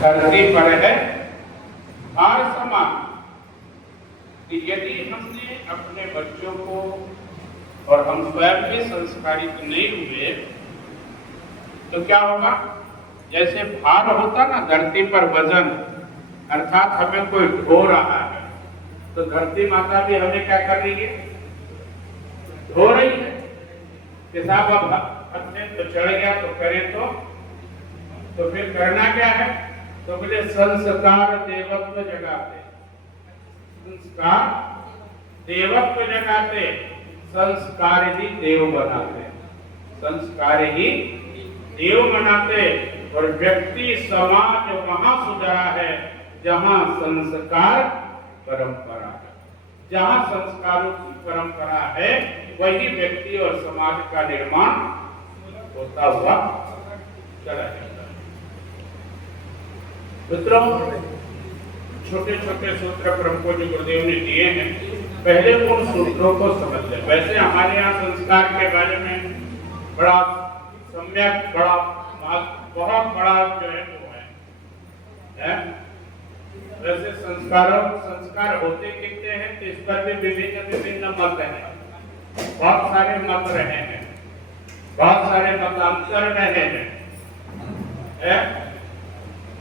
धरती पर है भार समान। कि यदि हमने अपने बच्चों को और हम स्वयं भी संस्कारित नहीं हुए तो क्या होगा? जैसे भार होता ना धरती पर वजन, अर्थात हमें कोई ढो रहा है तो धरती माता भी हमें क्या कर रही है? ढो रही है कि साहब अब अपने तो चढ़ गया तो करे तो फिर करना क्या है? तो बोले संस्कार देवत्व जगाते, संस्कार देवत्व जगाते, संस्कार ही देव बनाते, संस्कार ही देव बनाते। और व्यक्ति समाज वहां सुधरा है जहां संस्कार परंपरा है। जहां संस्कारों की परंपरा है वही व्यक्ति और समाज का निर्माण होता हुआ चला जाता है। मित्रों, छोटे छोटे सूत्र प्रभु जी गुरुदेव ने दिए हैं, पहले उन सूत्रों को समझ लें। वैसे हमारे यहाँ संस्कार के बारे में बड़ा सम्यक, बहुत बड़ा जो है वो है? वैसे संस्कार होते कितने हैं तो इस पर भी विभिन्न मत हैं, बहुत सारे मत रहे हैं, बहुत सारे मतांतर रहे हैं।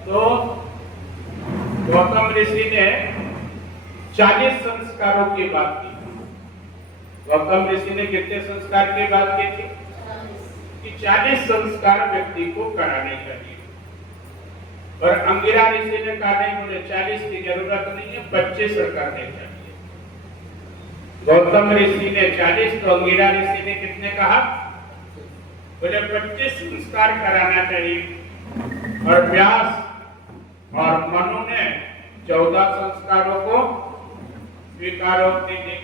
तो गौतम ऋषि ने 40 संस्कारों की बात की। गौतम ऋषि ने कितने संस्कार की बात की थी? कि 40 संस्कार व्यक्ति को कराने चाहिए। और अंगिरा ऋषि ने कहा नहीं, बोले 40 की जरूरत नहीं है, 25 करने चाहिए। गौतम ऋषि ने 40 तो अंगिरा ऋषि ने कितने कहा? बोले 25 संस्कार कराना चाहिए। और व्यास और मनु ने 14 संस्कारों को स्वीकारोक्ति दी।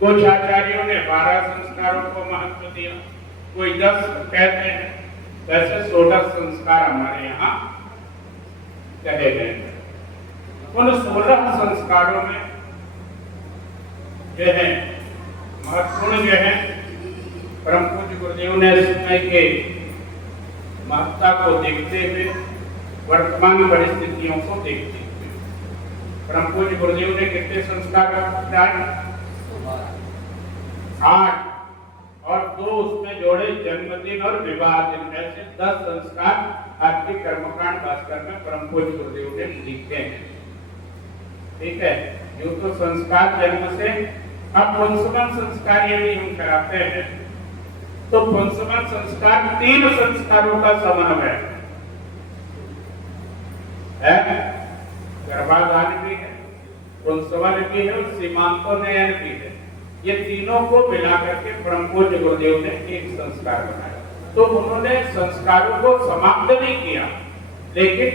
कुछ आचार्यों ने 12 संस्कारों को महत्व दिया, कोई 10 कहते हैं। वैसे 16 संस्कार हमारे यहाँ कहे गए हैं। उन 16 संस्कारों में जो है महत्वपूर्ण जो है, परम पूज्य गुरुदेव ने समय के महत्ता को देखते हुए, वर्तमान परिस्थितियों को देखते हुए, परम पूज्य गुरुदेव ने कितने संस्कार बताए? 8 और 2 उसमें जोड़े जन्मदिन और विवाह दिन। ऐसे 10 संस्कार आपके कर्मकांड भास्कर में परम पूज्य गुरुदेव ने लिखे हैं। ठीक है, जो तो संस्कार जन्म से। अब पुंसवन संस्कार यदि हम कराते हैं तो पुंसवन संस्कार 3 संस्कारों का समन्वय है। गर्भाधान भी है, पुंसवन भी है और सीमांतोन्नयन भी है। ये तीनों को मिलाकर के परम पूज्य गुरुदेव ने एक संस्कार बनाया। तो उन्होंने संस्कारों को समाप्त नहीं किया, लेकिन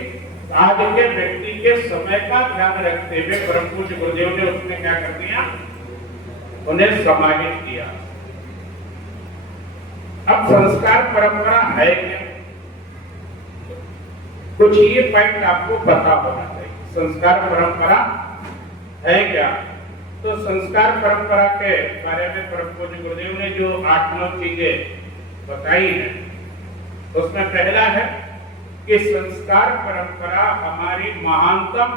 आज के व्यक्ति के समय का ध्यान रखते हुए परम पूज्य गुरुदेव ने उसमें क्या कर दिया? उन्हें समाहित किया। अब संस्कार परंपरा है क्या? कुछ ये पॉइंट आपको पता होना चाहिए। संस्कार परंपरा है क्या? तो संस्कार परंपरा के बारे में परम पूज्य गुरुदेव ने जो 8-9 चीजें बताई हैं, उसमें पहला है कि संस्कार परंपरा हमारी महानतम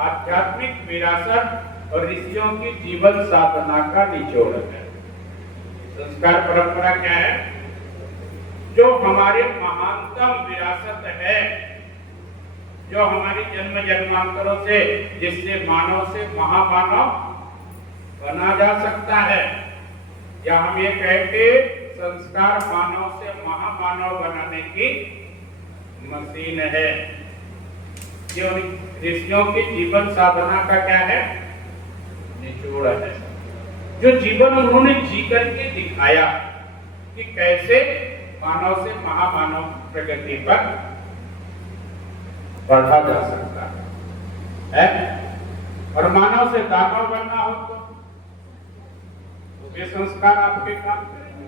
आध्यात्मिक विरासत और ऋषियों की जीवन साधना का निचोड़ है। संस्कार परंपरा क्या है? जो हमारे महानतम विरासत है, जो हमारी जन्म जन्मांतरों से, जिससे मानव से महामानव बना जा सकता है। या हम ये कहते, संस्कार मानव से महामानव बनाने की मशीन है। जो ऋषियों की जीवन साधना का क्या है? निचोड़ है। जो जीवन उन्होंने जी करके दिखाया कि कैसे मानव से महामानव प्रगति पर बढ़ा जा सकता है। और मानव से दानव बनना हो तो ये संस्कार आपके काम करेंगे।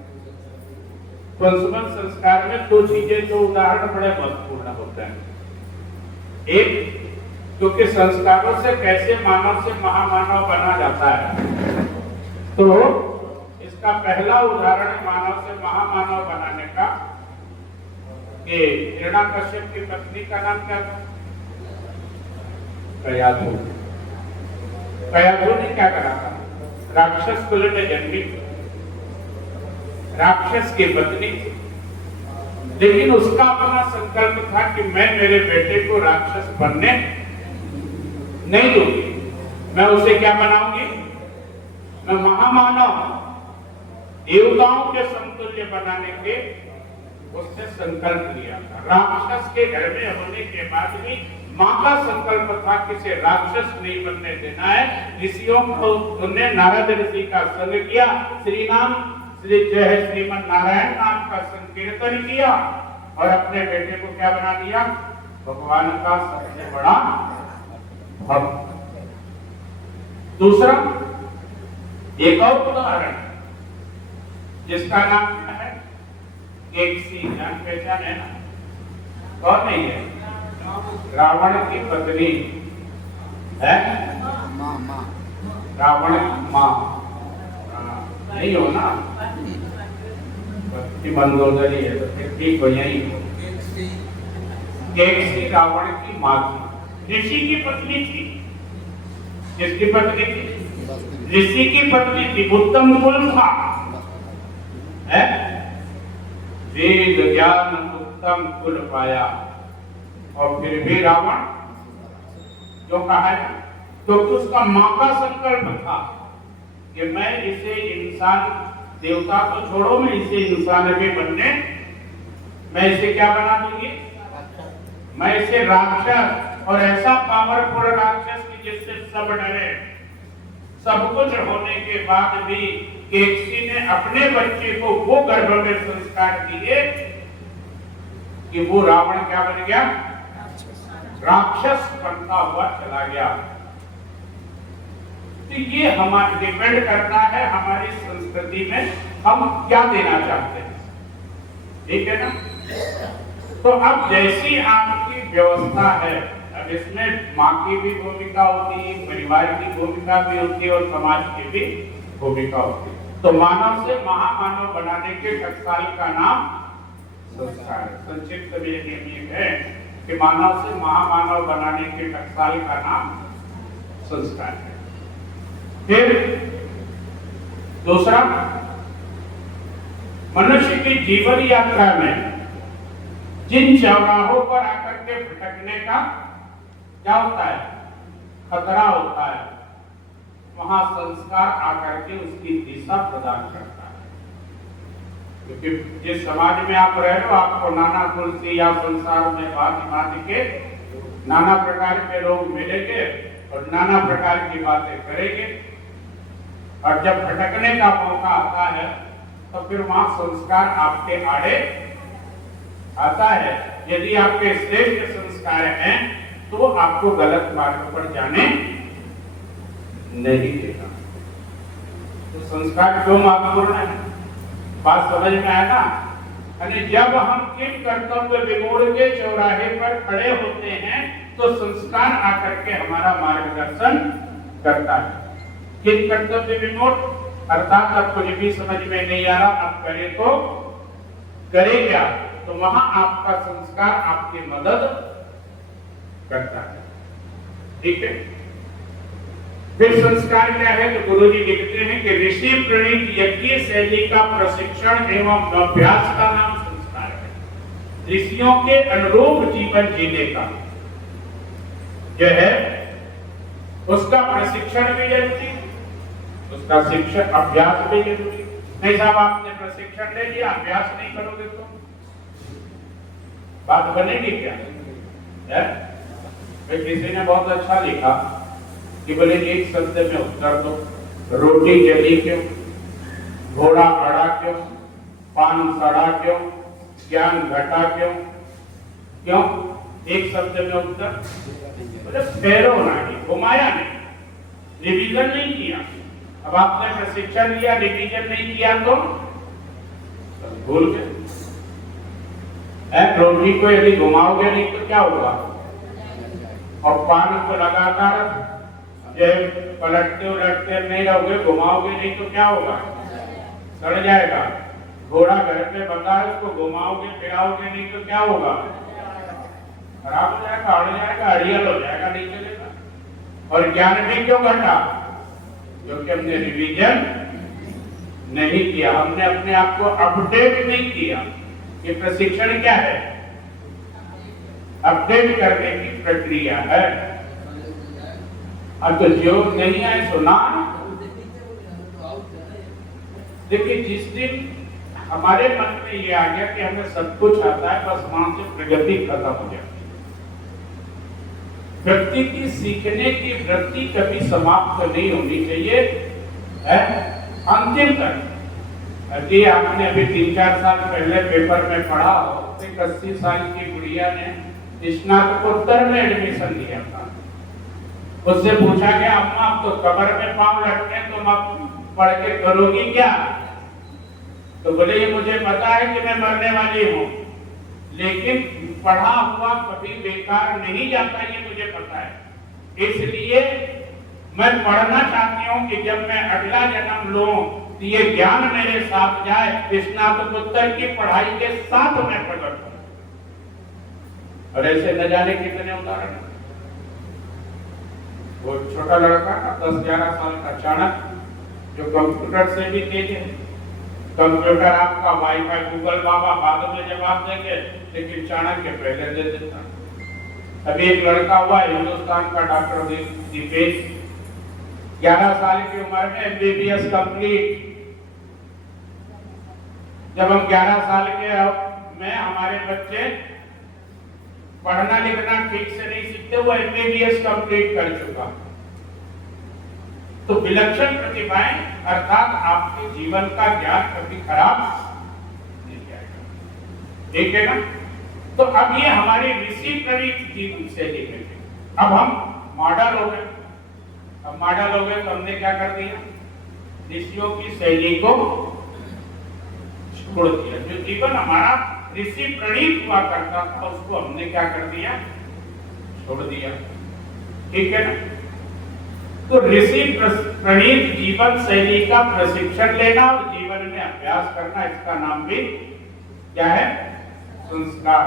पुंसवन संस्कार में 2 चीजें, 2 उदाहरण बड़े महत्वपूर्ण होते हैं। एक, क्योंकि संस्कारों से कैसे मानव से महामानव बना जाता है, तो इसका पहला उदाहरण मानव से महामानव बनाने का कि हिरण्याकश्यप की पत्नी का नाम क्या था? कयाधु। कयाधु ने क्या करा था? राक्षस कुल में जन्मी, राक्षस की पत्नी, लेकिन उसका अपना संकल्प था कि मैं मेरे बेटे को राक्षस बनने नहीं दूंगी, मैं उसे क्या बनाऊंगी? मैं महामानव, देवताओं के समतुल्य बनाने के उसने संकल्प लिया था। राक्षस के घर में होने के बाद भी मां का संकल्प था कि इसे राक्षस नहीं बनने देना है। ऋषियों को उन्होंने नारद ऋषि का संग किया, श्री जय श्रीमन नारायण नाम का संकीर्तन किया और अपने बेटे को क्या बना दिया? भगवान का सबसे बड़ा भक्त। दूसरा एक और उदाहरण जिसका नाम क्या है? केकसी, जान पहचान है ना? कौन नहीं है? रावण की पत्नी है, रावण की मां नहीं हो ना, पत्नी मंदोदरी है तो फिर ठीक हो, यही हो। केकसी रावण की मां थी, ऋषि की पत्नी थी। किसकी पत्नी थी? ऋषि की पत्नी थी, उत्तम कुल था, है? वेद ज्ञान उत्तम कुल पाया और फिर भी रावण जो कहा है, क्योंकि उसका मां का संकल्प था कि मैं इसे इंसान, देवता को छोड़ो, मैं इसे इंसान भी बनने, मैं इसे क्या बना दूंगी? मैं इसे राक्षस, और ऐसा पावरफुल राक्षस कि जिससे सब डरे। सब कुछ होने के बाद भी केकसी ने अपने बच्चे को वो गर्भ में संस्कार दिए कि वो रावण क्या बन गया? राक्षस बनता हुआ चला गया। तो ये हमारा डिपेंड करता है हमारी संस्कृति में हम क्या देना चाहते हैं, ठीक है ना? तो अब जैसी आपकी व्यवस्था है, अब इसमें माँ की भी भूमिका होती है, परिवार की भूमिका भी होती है और समाज की भी भूमिका होती है। तो मानव से महामानव बनाने के टकसाल का नाम संस्कार है। संक्षिप्त में ये है कि मानव से महामानव बनाने के टकसाल का नाम संस्कार है। फिर दूसरा, मनुष्य की जीवन यात्रा में जिन चौराहों पर आकर के भटकने का क्या होता है? खतरा होता है, वहां संस्कार आकर के उसकी दिशा प्रदान करता है। क्योंकि जिस समाज में आप रह रहे हो, आपको नाना कुल से या संसार में भांति के नाना प्रकार के लोग मिलेंगे और नाना प्रकार की बातें करेंगे, और जब भटकने का मौका आता है तो फिर वहां संस्कार आपके आड़े आता है। यदि आपके श्रेष्ठ संस्कार हैं तो आपको गलत मार्ग पर जाने नहीं देगा। तो संस्कार क्यों महत्वपूर्ण है? बात समझ में आया ना? यानी जब हम किन कर्तव्य विमोड़ के चौराहे पर खड़े होते हैं तो संस्कार आकर के हमारा मार्गदर्शन करता है। किन कर्तव्य विमोड़ अर्थात अब कुछ भी समझ में नहीं आ रहा, अब करे तो करे क्या, तो वहां आपका संस्कार आपकी मदद करता है, ठीक है? फिर संस्कार क्या है? तो गुरुजी लिखते हैं कि ऋषि प्रणीत यज्ञ शैली का प्रशिक्षण एवं अभ्यास का नाम संस्कार है। ऋषियों के अनुरूप जीवन जीने का जो है उसका प्रशिक्षण भी जरूरी है, उसका शिक्षण अभ्यास भी जरूरी। नहीं साहब, आपने प्रशिक्षण ले लिया, अभ्यास नहीं करोगे तो बात बनेगी क्या है? किसी ने बहुत अच्छा लिखा कि बोले एक शब्द में उत्तर दो, रोटी जली क्यों, घोड़ा अड़ा क्यों, पान सड़ा क्यों, ज्ञान घटा क्यों? क्यों? एक शब्द में उत्तर, बोले फेरो नहीं, घुमाया नहीं, रिवीजन नहीं किया। अब आपने प्रशिक्षण लिया, रिवीजन नहीं किया तो भूल गए। रोटी को यदि घुमाओगे नहीं तो क्या होगा? और पान को लगातार पलटते उलटते नहीं रहोगे, घुमाओगे नहीं तो क्या होगा? सड़ जाएगा। घोड़ा घर पे बंधा है, उसको घुमाओगे फिराओगे नहीं तो क्या होगा? खराब हो जाएगा, अड़ जाएगा, अड़ियल हो जाएगा, नहीं चलेगा। और ज्ञान भी क्यों घटा? क्योंकि हमने रिवीजन नहीं किया, हमने अपने आप को अपडेट नहीं किया। ये प्रशिक्षण क्या है? अपडेट करने की प्रक्रिया है। अब तो जो नहीं आए सुना। देखिए, जिस दिन हमारे मन में ये आ गया कि हमें सब कुछ आता है, बस वहां से प्रगति खत्म हो जाती है। व्यक्ति की सीखने की वृत्ति कभी समाप्त नहीं होनी चाहिए, है अंतिम तक। अभी आपने अभी 3-4 साल पहले पेपर में पढ़ा हो, एक 80 साल की गुड़िया ने स्नातकोत्तर में एडमिशन लिया था। उससे पूछा गया, अम्मा आप तो कब्र में पांव रखते हैं, तुम अब पढ़ के करोगी क्या? तो बोले, ये मुझे पता है कि मैं मरने वाली हूँ, लेकिन पढ़ा हुआ कभी बेकार नहीं जाता, ये मुझे पता है। इसलिए मैं पढ़ना चाहती हूँ कि जब मैं अगला जन्म लूं तो ये ज्ञान मेरे साथ जाए, स्नातकोत्तर की पढ़ाई के साथ मैं प्रकट हूं। और ऐसे न जाने कितने उदाहरण। वो छोटा लड़का था 10-11 साल का चाणक्य, जो कंप्यूटर से भी तेज है। कंप्यूटर आपका वाईफाई गूगल बाबा बाद में जवाब देंगे, लेकिन चाणक्य पहले दे देता। अभी एक लड़का हुआ हिंदुस्तान का डॉक्टर दीपेश, 11 साल की उम्र में MBBS कंप्लीट। जब हम 11 साल के में हमारे बच्चे पढ़ना लिखना ठीक से नहीं सीखते, वो MBBS कंप्लीट कर चुका। तो विलक्षण प्रतिभाएं, अर्थात आपके जीवन का ज्ञान कभी खराब नहीं जाएगा, ठीक है ना? तो अब ये हमारी ऋषि प्रणीत जीवन शैली में, अब हम मॉडल हो गए। अब मॉडल हो गए तो हमने क्या कर दिया? ऋषियों की शैली को छोड़ दिया। जो जीवन हमारा ऋषि प्रणीत हुआ करता था, उसको हमने क्या कर दिया? छोड़ दिया, ठीक है ना? तो ऋषि प्रणीत जीवन शैली का प्रशिक्षण लेना और जीवन में अभ्यास करना, इसका नाम भी क्या है? संस्कार।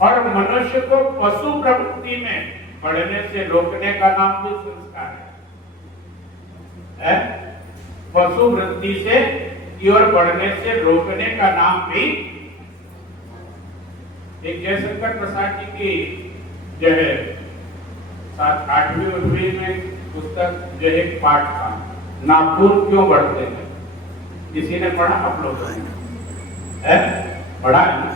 और मनुष्य को पशु प्रवृत्ति में बढ़ने से रोकने का नाम भी संस्कार है। पशु वृत्ति से की ओर बढ़ने से रोकने का नाम भी। एक जयशंकर प्रसाद जी की जो है 8वीं में पुस्तक जो है पाठ था, नाखून क्यों बढ़ते हैं। किसी ने पढ़ा? आप लोगों ने पढ़ा है ना?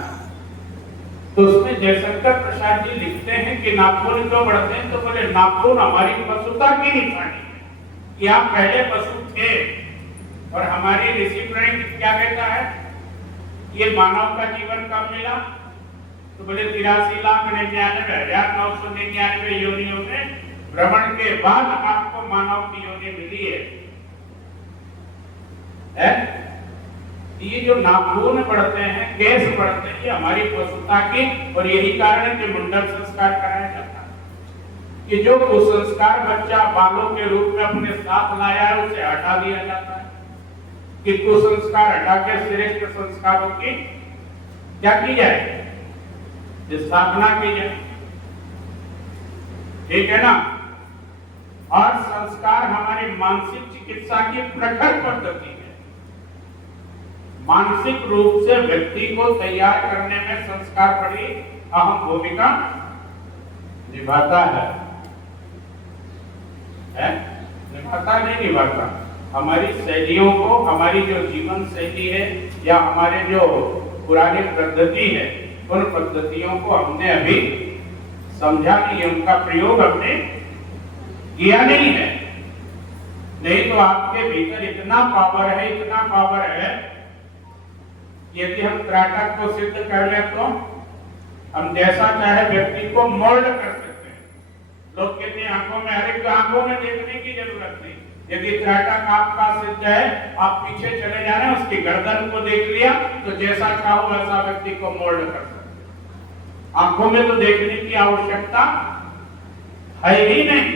तो उसमें जयशंकर प्रसाद जी लिखते हैं कि नाखून क्यों बढ़ते हैं, तो बोले नाखून हमारी पशुता की निशानी है कि आप पहले पशु थे। और हमारी ऋषि प्रणीत क्या कहता है? ये मानव का जीवन कब मिला? तो बोले 83,99,999 योनियों में भ्रमण के बाद आपको मानव की योनि मिली है? ये जो नाखून बढ़ते हैं, केस बढ़ते हैं, ये हमारी पशुता की, और यही कारण है कि मुंडन संस्कार कराया जाता है कि जो कुसंस्कार बच्चा बालों के रूप में अपने साथ लाया है, उसे हटा दिया जाता है कि कुसंस्कार हटा के श्रेष्ठ संस्कारों की क्या की जाए? स्थापना की जाए, ठीक है ना? और संस्कार हमारी मानसिक चिकित्सा की प्रखर पद्धति है। मानसिक रूप से व्यक्ति को तैयार करने में संस्कार बड़ी अहम भूमिका निभाता है? निभाता नहीं निभाता? हमारी शैलियों को, हमारी जो जीवन शैली है या हमारे जो पुरानी पद्धति है, उन पद्धतियों को हमने अभी समझा नहीं है, उनका प्रयोग हमने किया नहीं है। नहीं तो आपके भीतर इतना पावर है, इतना पावर है, यदि हम त्राटक को सिद्ध कर ले तो हम जैसा चाहे व्यक्ति को मोल्ड कर सकते हैं। लोग कहते हैं आंखों में, हर एक आंखों में देखने की जरूरत नहीं। यदि त्राटक आपका सिद्ध है, आप पीछे चले जा रहे हैं, उसकी गर्दन को देख लिया तो जैसा चाहो वैसा व्यक्ति को मोल्ड कर सकते। आंखों में तो देखने की आवश्यकता है ही नहीं।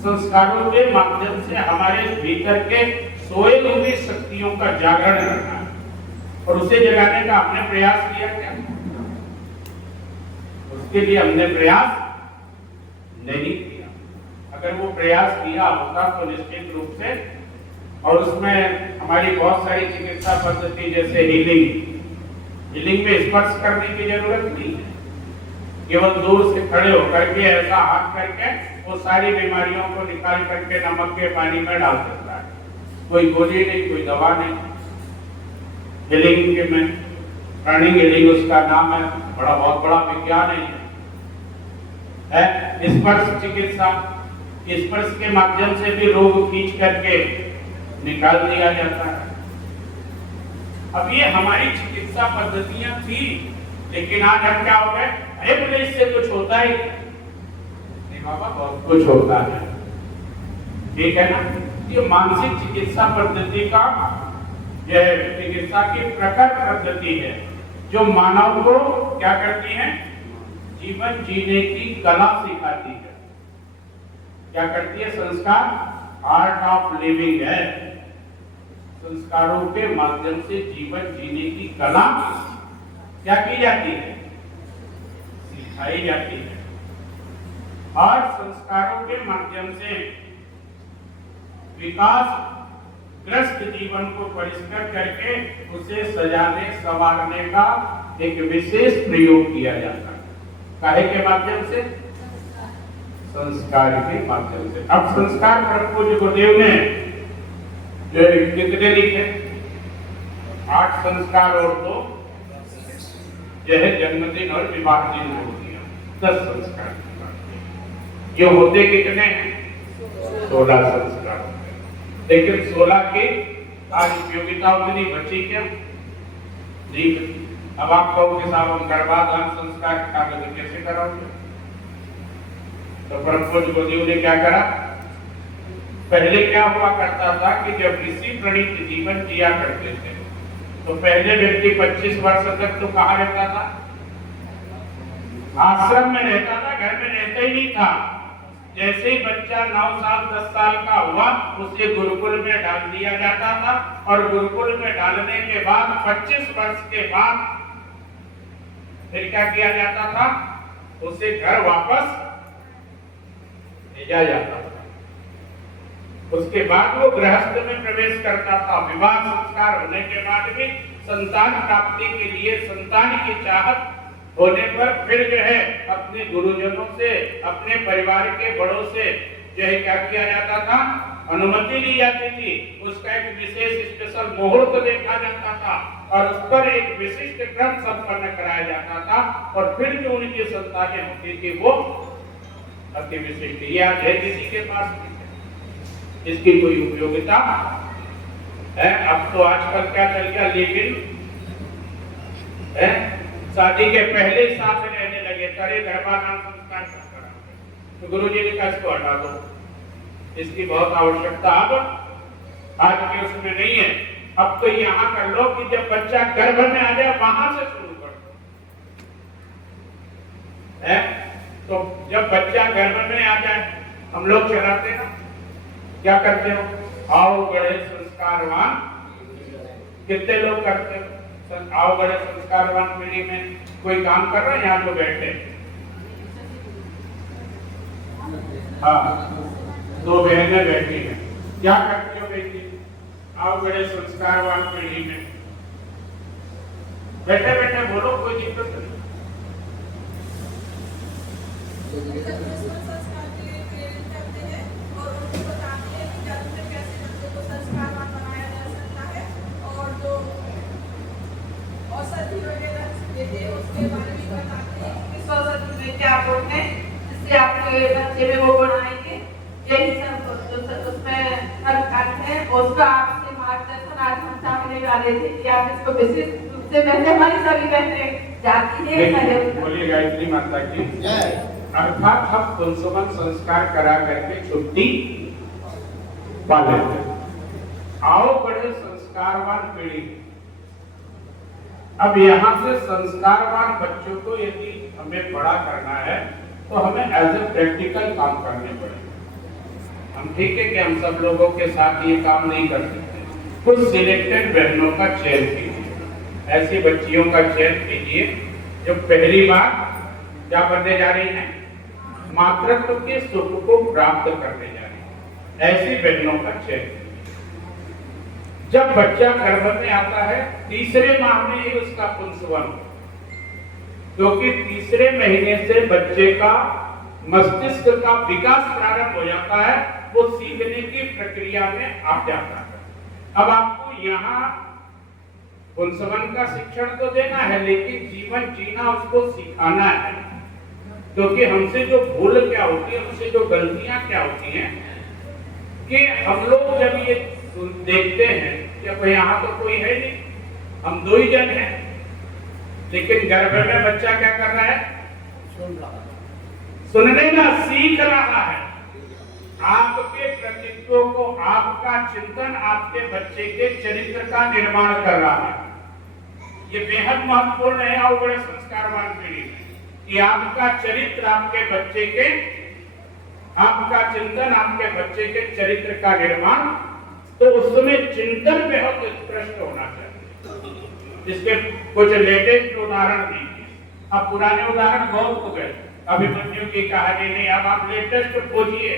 संस्कारों के माध्यम से हमारे भीतर के सोए हुई शक्तियों का जागरण करना है, और उसे जगाने का हमने प्रयास किया क्या? उसके लिए हमने प्रयास नहीं किया। अगर वो प्रयास किया होता तो निश्चित रूप से, और उसमें हमारी बहुत सारी चिकित्सा पद्धति जैसे हीलिंग में स्पर्श करने की जरूरत नहीं है, केवल दूर से खड़े होकर के ऐसा हाथ करके वो सारी बीमारियों को निकाल करके नमक के पानी में डाल सकता है। कोई गोली नहीं, कोई दवा नहीं। हीलिंग के में प्राणी हीलिंग उसका नाम है, बहुत बड़ा विज्ञान है। स्पर्श चिकित्सा, स्पर्श के माध्यम से भी रोग खींच करके निकाल दिया जाता है। अब ये हमारी चिकित्सा पद्धतियां थी, लेकिन आज हम क्या हो गए, अरे बोले इससे कुछ होता है नहीं बाबा, बहुत कुछ होता है। ठीक है ना। ये मानसिक चिकित्सा पद्धति का, यह चिकित्सा की प्रखर पद्धति है जो मानव को क्या करती है, जीवन जीने की कला सिखाती है। क्या करती है? संस्कार आर्ट ऑफ लिविंग है। संस्कारों के माध्यम से जीवन जीने की कला क्या की जाती है, सिखाई जाती है। और संस्कारों के माध्यम से विकास ग्रस्त जीवन को परिष्कृत करके उसे सजाने संवारने का एक विशेष प्रयोग किया जाता है। काहे के माध्यम से? संस्कार के माध्यम से। अब संस्कार परम पूज्य गुरुदेव ने जो कितने लिखे? 8 संस्कार और 2 यह जन्मदिन और विवाह दिन जोड़ दिया, 10 संस्कार। ये होते कितने हैं? 16 संस्कार। लेकिन 16 की आज उपयोगिता उतनी बची क्या? नहीं बची। अब आप कहोगे साहब हम गर्भाधान संस्कार के कागज कैसे कराओगे? तो परम पूज्य गुरुदेव ने क्या करा? पहले क्या हुआ करता था कि जब ऋषि प्रणीत जीवन जिया करते थे तो पहले व्यक्ति 25 वर्ष तक तो कहाँ रहता था? आश्रम में रहता था, घर में रहता ही नहीं था। जैसे ही बच्चा 9 साल 10 साल का हुआ उसे गुरुकुल में डाल दिया जाता था, और गुरुकुल में डालने के बाद 25 वर्ष के बाद फिर क्या किया जाता था? उसे घर वापस भेजा जाता था। उसके बाद वो गृहस्थ में प्रवेश करता था। विवाह संस्कार होने के बाद भी संतान प्राप्ति के लिए, संतान की चाहत होने पर फिर जो है अपने गुरुजनों से, अपने परिवार के बड़ों से जो है क्या किया जाता था? अनुमति ली जाती थी। उसका एक विशेष स्पेशल मुहूर्त देखा जाता था और उस पर एक विशिष्ट क्रम संपन्न कराया जाता था, और फिर जो उनकी संतानें होती थी वो अति विशिष्ट। ये आज है किसी के पास नहीं, इसकी कोई उपयोगिता है? अब तो आजकल क्या चल गया, लेकिन शादी के पहले साथ रहने लगे, करे गर्भाधान संस्कार करा, तो गुरुजी ने कहा इसको हटा दो, इसकी बहुत आवश्यकता अब आज के उसमें नहीं है। अब तो यहाँ कर लो कि जब बच्चा गर्भ में आ जाए वहां से शुरू कर दो। तो जब बच्चा गर्भ में आ जाए, हम लोग चलाते ना, क्या करते हो? आओ बड़े संस्कारवान, कितने लोग करते हो? आओ बड़े संस्कारवान पीढ़ी में कोई काम कर रहा है यहाँ जो बैठे? हाँ, 2 बहनें बैठी हैं। क्या करती हो बेटी? आओ बड़े संस्कारवान पीढ़ी में। बैठे बैठे बोलो, कोई दिक्कत नहीं। जिससे आपके बच्चे में वो बनाएंगे, यही सब उसमें अर्थ है। उसका आपसे मार्गदर्शन आज हम चाहने वाले थे कि आप इसको विशेष रूप से, वैसे हमारी सभी बहनें जाती है। बोलिए गायत्री माता की। अर्थात हम पुंसवन संस्कार करा करके छुट्टी पा लेते। आओ बड़े संस्कारवान पीढ़ी। अब यहाँ से संस्कारवान बच्चों को यदि हमें बड़ा करना है तो हमें एज ए प्रैक्टिकल काम करने पड़ेगा। हम ठीक है कि हम सब लोगों के साथ ये काम नहीं कर सकते। कुछ सिलेक्टेड बहनों का चयन कीजिए, ऐसी बच्चियों का चयन कीजिए जो पहली बार क्या बनने जा रही हैं? मातृत्व के सुख को प्राप्त करने जा रही है। ऐसी बहनों का चयन। जब बच्चा गर्भ में आता है, तीसरे माह में ही उसका पुंसवन, क्योंकि तीसरे महीने से बच्चे का मस्तिष्क का विकास प्रारंभ हो जाता है, वो सीखने की प्रक्रिया में आ जाता है। अब आपको यहाँ पुंसवन का शिक्षण तो देना है, लेकिन जीवन जीना उसको सिखाना है। क्योंकि हमसे जो भूल क्या होती है, हमसे जो गलतियां क्या होती हैं कि हम लोग जब ये देखते हैं कि अब यहाँ तो कोई है नहीं, हम दो ही जन हैं, लेकिन गर्भ में बच्चा क्या कर रहा है? सुनने ना सीख रहा है। आपके व्यक्तित्व को, आपका चिंतन आपके बच्चे के चरित्र का निर्माण कर रहा है। ये बेहद महत्वपूर्ण है और बड़े संस्कारवान पीढ़ी में कि आपका चरित्र आपके बच्चे के, आपका चिंतन आपके बच्चे के चरित्र का निर्माण, तो उसमें चिंतन बेहद उत्कृष्ट होना चाहिए। इसके कुछ लेटेस्ट उदाहरण दीजिए। अब पुराने उदाहरण बहुत हो गए, अभिमन्यु की कहानी नहीं, अब आप लेटेस्ट खोजिए।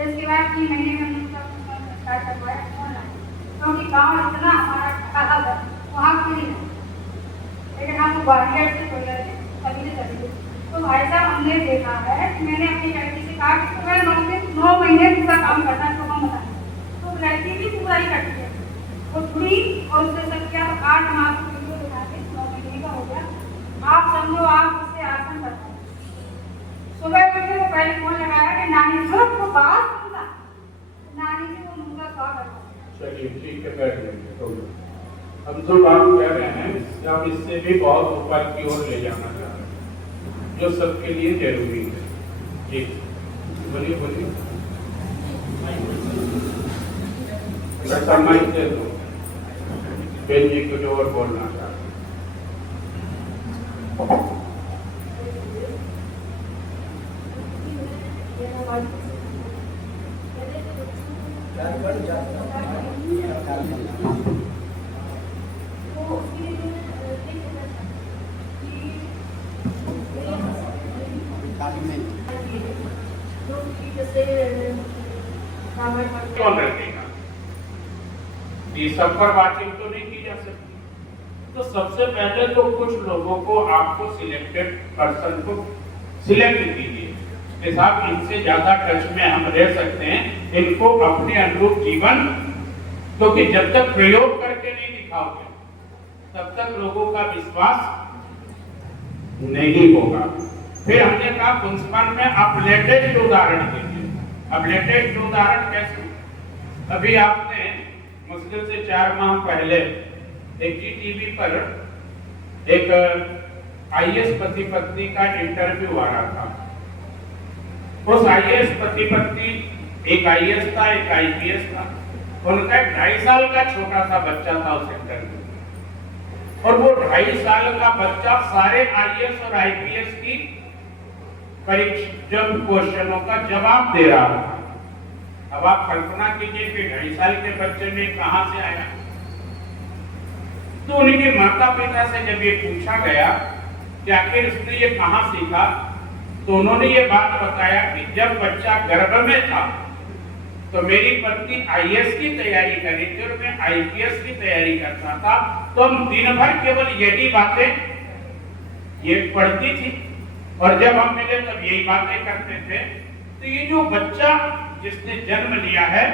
इसके बाद 3 महीने में उनका स्टार्ट करवाया ऑनलाइन, क्योंकि गांव इतना हमारा अलग है, वहाँ फ्री है, लेकिन हम ग्वालियर से बोल रहे थे, तभी से चले गए। तो भाई साहब हमने देखा है कि मैंने अपनी लड़की से कहा कि तुम्हें 9 महीने पूरा काम करना है, तो हम बताएं, तो लड़की भी पूरा ही करती है। वो जुड़ी और उससे सब किया, 8 माह की वीडियो दिखा के 9 महीने का हो गया। आप समझो, आप उससे आसन करते हैं। सुबह उठे वो पहले फोन लगाया कि नानी से वो बात सुनता, नानी से वो मुंगा कहा करता। चलिए ठीक है, बैठ जाइए। हम जो बात कह रहे हैं आप इससे भी बहुत ऊपर की ओर ले जाना चाह रहे हैं, जो सबके लिए जरूरी है। जी बोलिए बोलिए। ऐसा माइक दे दो, बेन जी कुछ और बोलना चाह रहे हैं। कौन रखेगा? ये सब पर बातचीत तो नहीं की जा सकती। तो सबसे पहले तो कुछ लोगों को आपको सिलेक्टेड पर्सन को सिलेक्ट कीजिए कि साहब इनसे ज्यादा टच में हम रह सकते हैं, इनको अपने अनुरूप जीवन, क्योंकि जब तक प्रयोग करके नहीं दिखाओगे तब तक लोगों का विश्वास नहीं होगा। फिर हमने कहा पुंसवन में आप लेटेस्ट उदाहरण दीजिए। अब लेटेस्ट उदाहरण कैसे? अभी आपने मुश्किल से 4 माह पहले एक टीवी पर एक आईएएस पति पत्नी का इंटरव्यू आ रहा था। उस आईएएस पति पत्नी, एक आईएएस था एक आईपीएस था, उनका 2.5 साल का छोटा सा बच्चा था उस इंटरव्यू, और वो 2.5 साल का बच्चा सारे आईएएस और आईपीएस की परीक्षा क्वेश्चनों का जवाब दे रहा था। अब आप कल्पना कीजिए कि 2.5 साल के बच्चे में कहां से आया। तो उनके माता पिता से जब ये पूछा गया कि आखिर इसने ये कहां सीखा, तो उन्होंने ये बात बताया कि जब बच्चा गर्भ में था तो मेरी पत्नी आईएएस की तैयारी कर रही थी और मैं आईपीएस की तैयारी करता था, तो हम दिन भर केवल यही बातें ये पढ़ती थी, और जब हम मिले तब यही बातें करते थे। तो ये जो बच्चा जिसने जन्म लिया है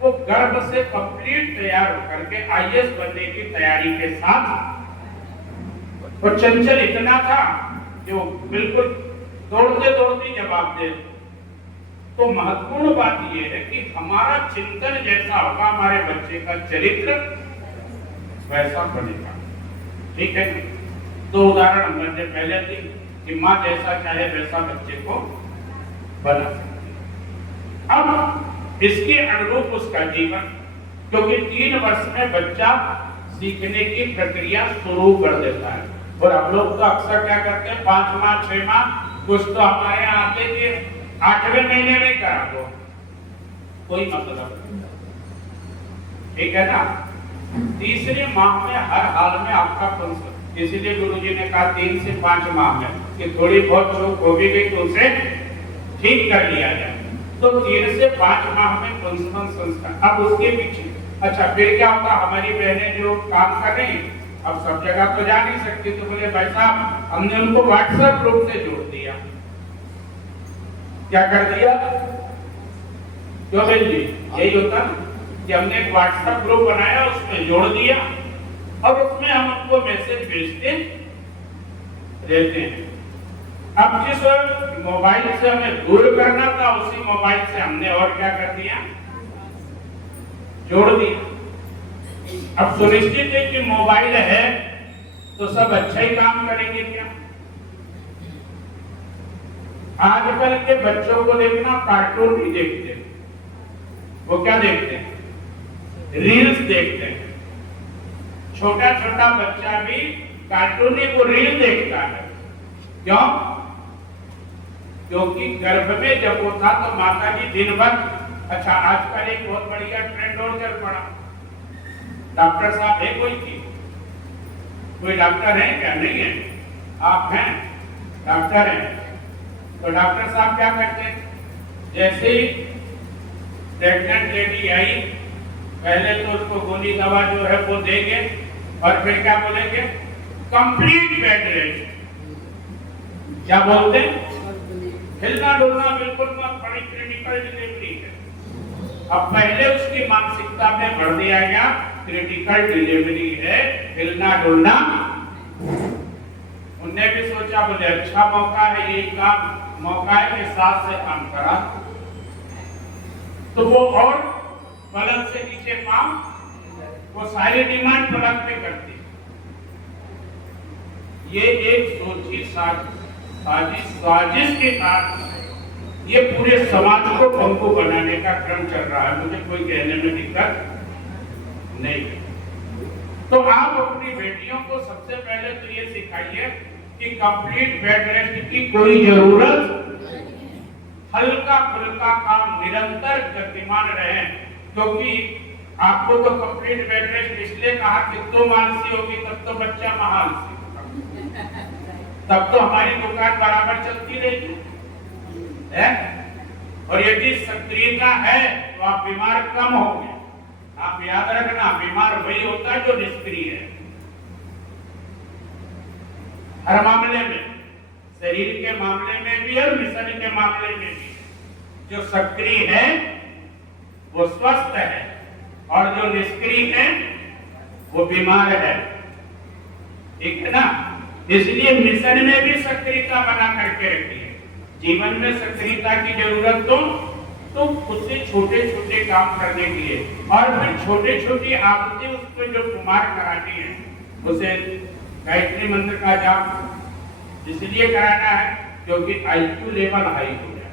वो गर्भ से कंप्लीट तैयार होकर के आईएएस बनने की तैयारी के साथ, और चंचल इतना था कि वो बिल्कुल दौड़ते दौड़ते जवाब दे। तो महत्वपूर्ण बात यह है कि हमारा चिंतन जैसा होगा, हमारे बच्चे का चरित्र वैसा बनेगा। ठीक है। दो उदाहरण मैंने पहले दी कि माँ जैसा चाहे वैसा बच्चे को बना सकती है। अब इसके अनुरूप उसका जीवन, क्योंकि 3 वर्ष में बच्चा सीखने की प्रक्रिया शुरू कर देता है। और हम लोग तो अक्सर क्या करते हैं 5 माह 6 माह, कुछ तो हमारे यहाँ आते कि 8वें महीने में करा दो, कोई मतलब नहीं, ठीक है ना। तीसरे माह में हर हाल में आपका पंच, इसीलिए गुरुजी ने कहा 3 से 5 माह में कि थोड़ी बहुत चूक हो भी गई तो उसे ठीक कर लिया जाए। तो 3 से 5 माह में पंचम संस्कार। अब उसके पीछे अच्छा फिर क्या होगा, हमारी बहनें जो काम कर रही हैं अब सब जगह तो जा नहीं सकती, तो बोले भाई साहब हमने उनको व्हाट्सएप ग्रुप से जोड़ दिया। क्या कर दिया क्यों बेल जी, यही होता ना कि हमने एक व्हाट्सएप ग्रुप बनाया, उसमें जोड़ दिया और उसमें हम उनको मैसेज भेजते रहते हैं। अब जिस मोबाइल से हमें दूर करना था उसी मोबाइल से हमने और क्या कर दिया, जोड़ दिया। अब सुनिश्चित है कि मोबाइल है तो सब अच्छा ही काम करेंगे क्या। आजकल के बच्चों को देखना, कार्टून नहीं देखते, वो क्या देखते हैं, रील्स देखते हैं। छोटा छोटा बच्चा भी कार्टून ही वो रील देखता है। क्यों? क्योंकि गर्भ में जब वो था तो माता जी दिन भर, अच्छा आजकल एक बहुत बढ़िया ट्रेंड और चल पड़ा, डॉक्टर साहब है कोई की, कोई डॉक्टर है क्या, नहीं है, आप हैं डॉक्टर हैं, तो डॉक्टर साहब क्या करते हैं, जैसे ही प्रेग्नेंट लेडी आई पहले तो उसको गोली दवा जो है वो देंगे और फिर क्या बोलेंगे, कंप्लीट बेड रेस्ट। क्या बोलते हैं, हिलना डुलना बिल्कुल मत, बड़ी क्रिटिकल डिलीवरी है। अब पहले उसकी मानसिकता में भर दिया गया क्रिटिकल डिलीवरी है, हिलना डुलना। उनने भी सोचा बोले अच्छा मौका है, ये काम मौका है कि साथ से काम करा, तो वो और पलक से नीचे पांव, वो सारी डिमांड पलक पे करती। ये एक सोची साजिश के साथ ये पूरे समाज को पंगु बनाने का क्रम चल रहा है। मुझे कोई कहने में दिक्कत नहीं। तो आप अपनी बेटियों को सबसे पहले तो ये सिखाइए कि कंप्लीट बेड रेस्ट की कोई जरूरत, हल्का फुल्का काम निरंतर गतिमान रहे, क्योंकि आपको तो कंप्लीट बेड रेस्ट इसलिए कहा कि तुम आलसी होगी तब तो बच्चा महालसी होगा, तब तो हमारी दुकान बराबर चलती रहेगी है। और यदि सक्रियता है तो आप बीमार कम होंगे। आप याद रखना, बीमार वही होता है जो निष्क्रिय है। हर मामले में, शरीर के मामले में भी और मिशन के मामले में भी, जो सक्रिय है वो स्वस्थ है और जो निष्क्रिय है वो बीमार है, ठीक है ना। इसलिए मिशन में भी सक्रियता बना करके रखिए। जीवन में सक्रियता की जरूरत तो उससे छोटे छोटे काम करने के लिए, और फिर छोटे छोटी आदतें उसको जो कुमार करानी है, उसे गायत्री मंत्र का जाप इसलिए कराना है क्योंकि आईक्यू लेवल हाई हो जाए।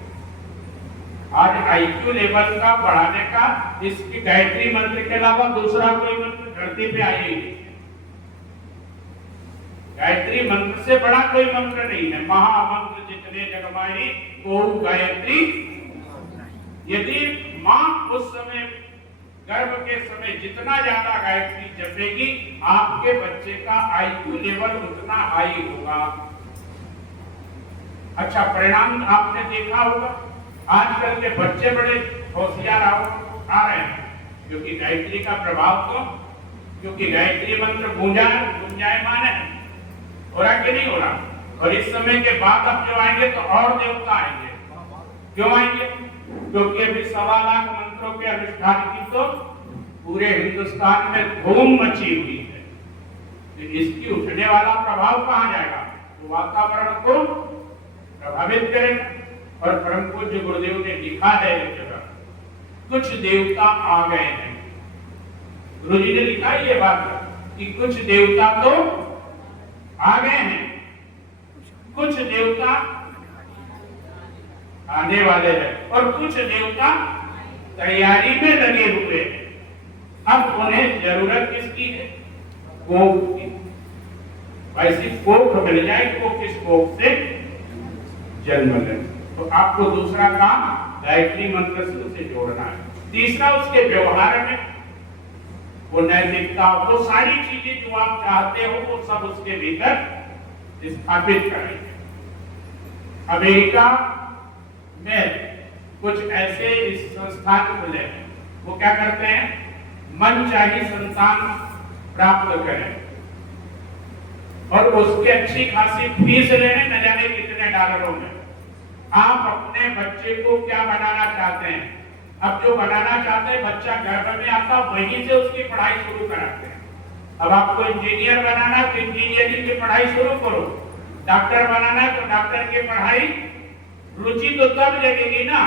आज आईक्यू लेवल का बढ़ाने का इसकी गायत्री मंत्र के अलावा दूसरा कोई मंत्र धरती पे आई नहीं। गायत्री मंत्र से बड़ा कोई मंत्र नहीं है। महामंत्र जितने जगमाई को गायत्री। यदि मां उस समय गर्भ के समय जितना ज्यादा गायत्री जपेगी, आपके बच्चे का आईक्यू लेवल उतना हाई होगा। अच्छा परिणाम आपने देखा होगा, आजकल के बच्चे बड़े होशियार आ रहे हैं, क्योंकि गायत्री का प्रभाव तो, क्योंकि गायत्री मंत्र गुंजायमान है। हो रहा कि नहीं हो रहा? और इस समय के बाद अब जो आएंगे तो और देवता आएंगे। क्यों आएंगे? क्योंकि अभी 1.25 लाख मंत्रों के अनुष्ठान की तो पूरे हिंदुस्तान में धूम मची हुई है। तो इसकी उठने वाला प्रभाव कहाँ जाएगा? तो वातावरण को प्रभावित करेगा। और परम पूज्य गुरुदेव ने लिखा है एक जगह, कुछ देवता आ गए हैं। गुरुजी ने लिखा ये बात कि कुछ देवता तो आगे हैं, कुछ देवता आने वाले हैं और कुछ देवता तैयारी में लगे हुए हैं। अब उन्हें जरूरत किसकी है? कोख की। वैसी कोख मिल जाए तो किस कोख से जन्म ले। तो आपको दूसरा काम गायत्री मंत्र से उसे जोड़ना है। तीसरा उसके व्यवहार में वो नैतिकता, वो सारी चीजें जो आप चाहते हो वो सब उसके भीतर स्थापित करेंगे। अमेरिका में कुछ ऐसे इस संस्थान खुले हैं, वो क्या करते हैं? मनचाही संतान प्राप्त करें और उसकी अच्छी खासी फीस ले रहे, न जाने कितने डॉलरों में। आप अपने बच्चे को क्या बनाना चाहते हैं? अब जो बनाना चाहते हैं, बच्चा गर्भ में आता वहीं से उसकी पढ़ाई शुरू कराते हैं। अब आपको इंजीनियर बनाना तो इंजीनियरिंग की पढ़ाई शुरू करो, डॉक्टर बनाना है तो डॉक्टर की पढ़ाई रुचि तो तब लगेगी ना।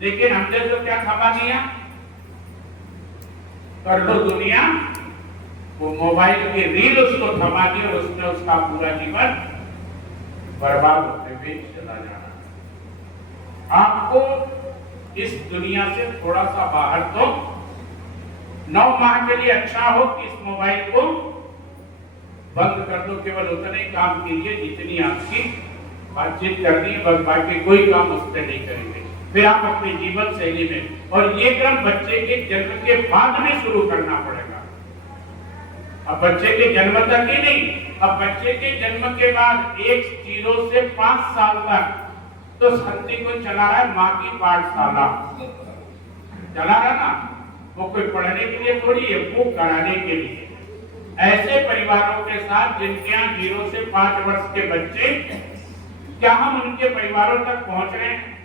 लेकिन हमने तो क्या थमा दिया? कर लो दुनिया, वो मोबाइल की रील उसको थमा दी और उसने उसका पूरा जीवन बर्बाद होते हुए चला जा रहा है। आपको इस दुनिया से थोड़ा सा बाहर तो 9 माह के लिए अच्छा हो कि इस मोबाइल को बंद कर दो, केवल उतने ही काम कीजिए जितनी आपकी बातचीत करनी है, बस बाकी कोई काम उससे नहीं करेंगे। फिर आप अपनी जीवन शैली में, और ये क्रम बच्चे के जन्म के बाद में शुरू करना पड़ेगा। अब बच्चे के जन्म तक ही नहीं, अब बच्चे के जन्म के बाद 0 से 5 साल तक तो संति को चला रहा है माँ की पाठशाला, चला रहा ना, वो कोई पढ़ने के लिए थोड़ी है, वो कराने के लिए। ऐसे परिवारों के साथ जिनके यहाँ 0 से 5 वर्ष के बच्चे, क्या हम उनके परिवारों तक पहुंच रहे हैं?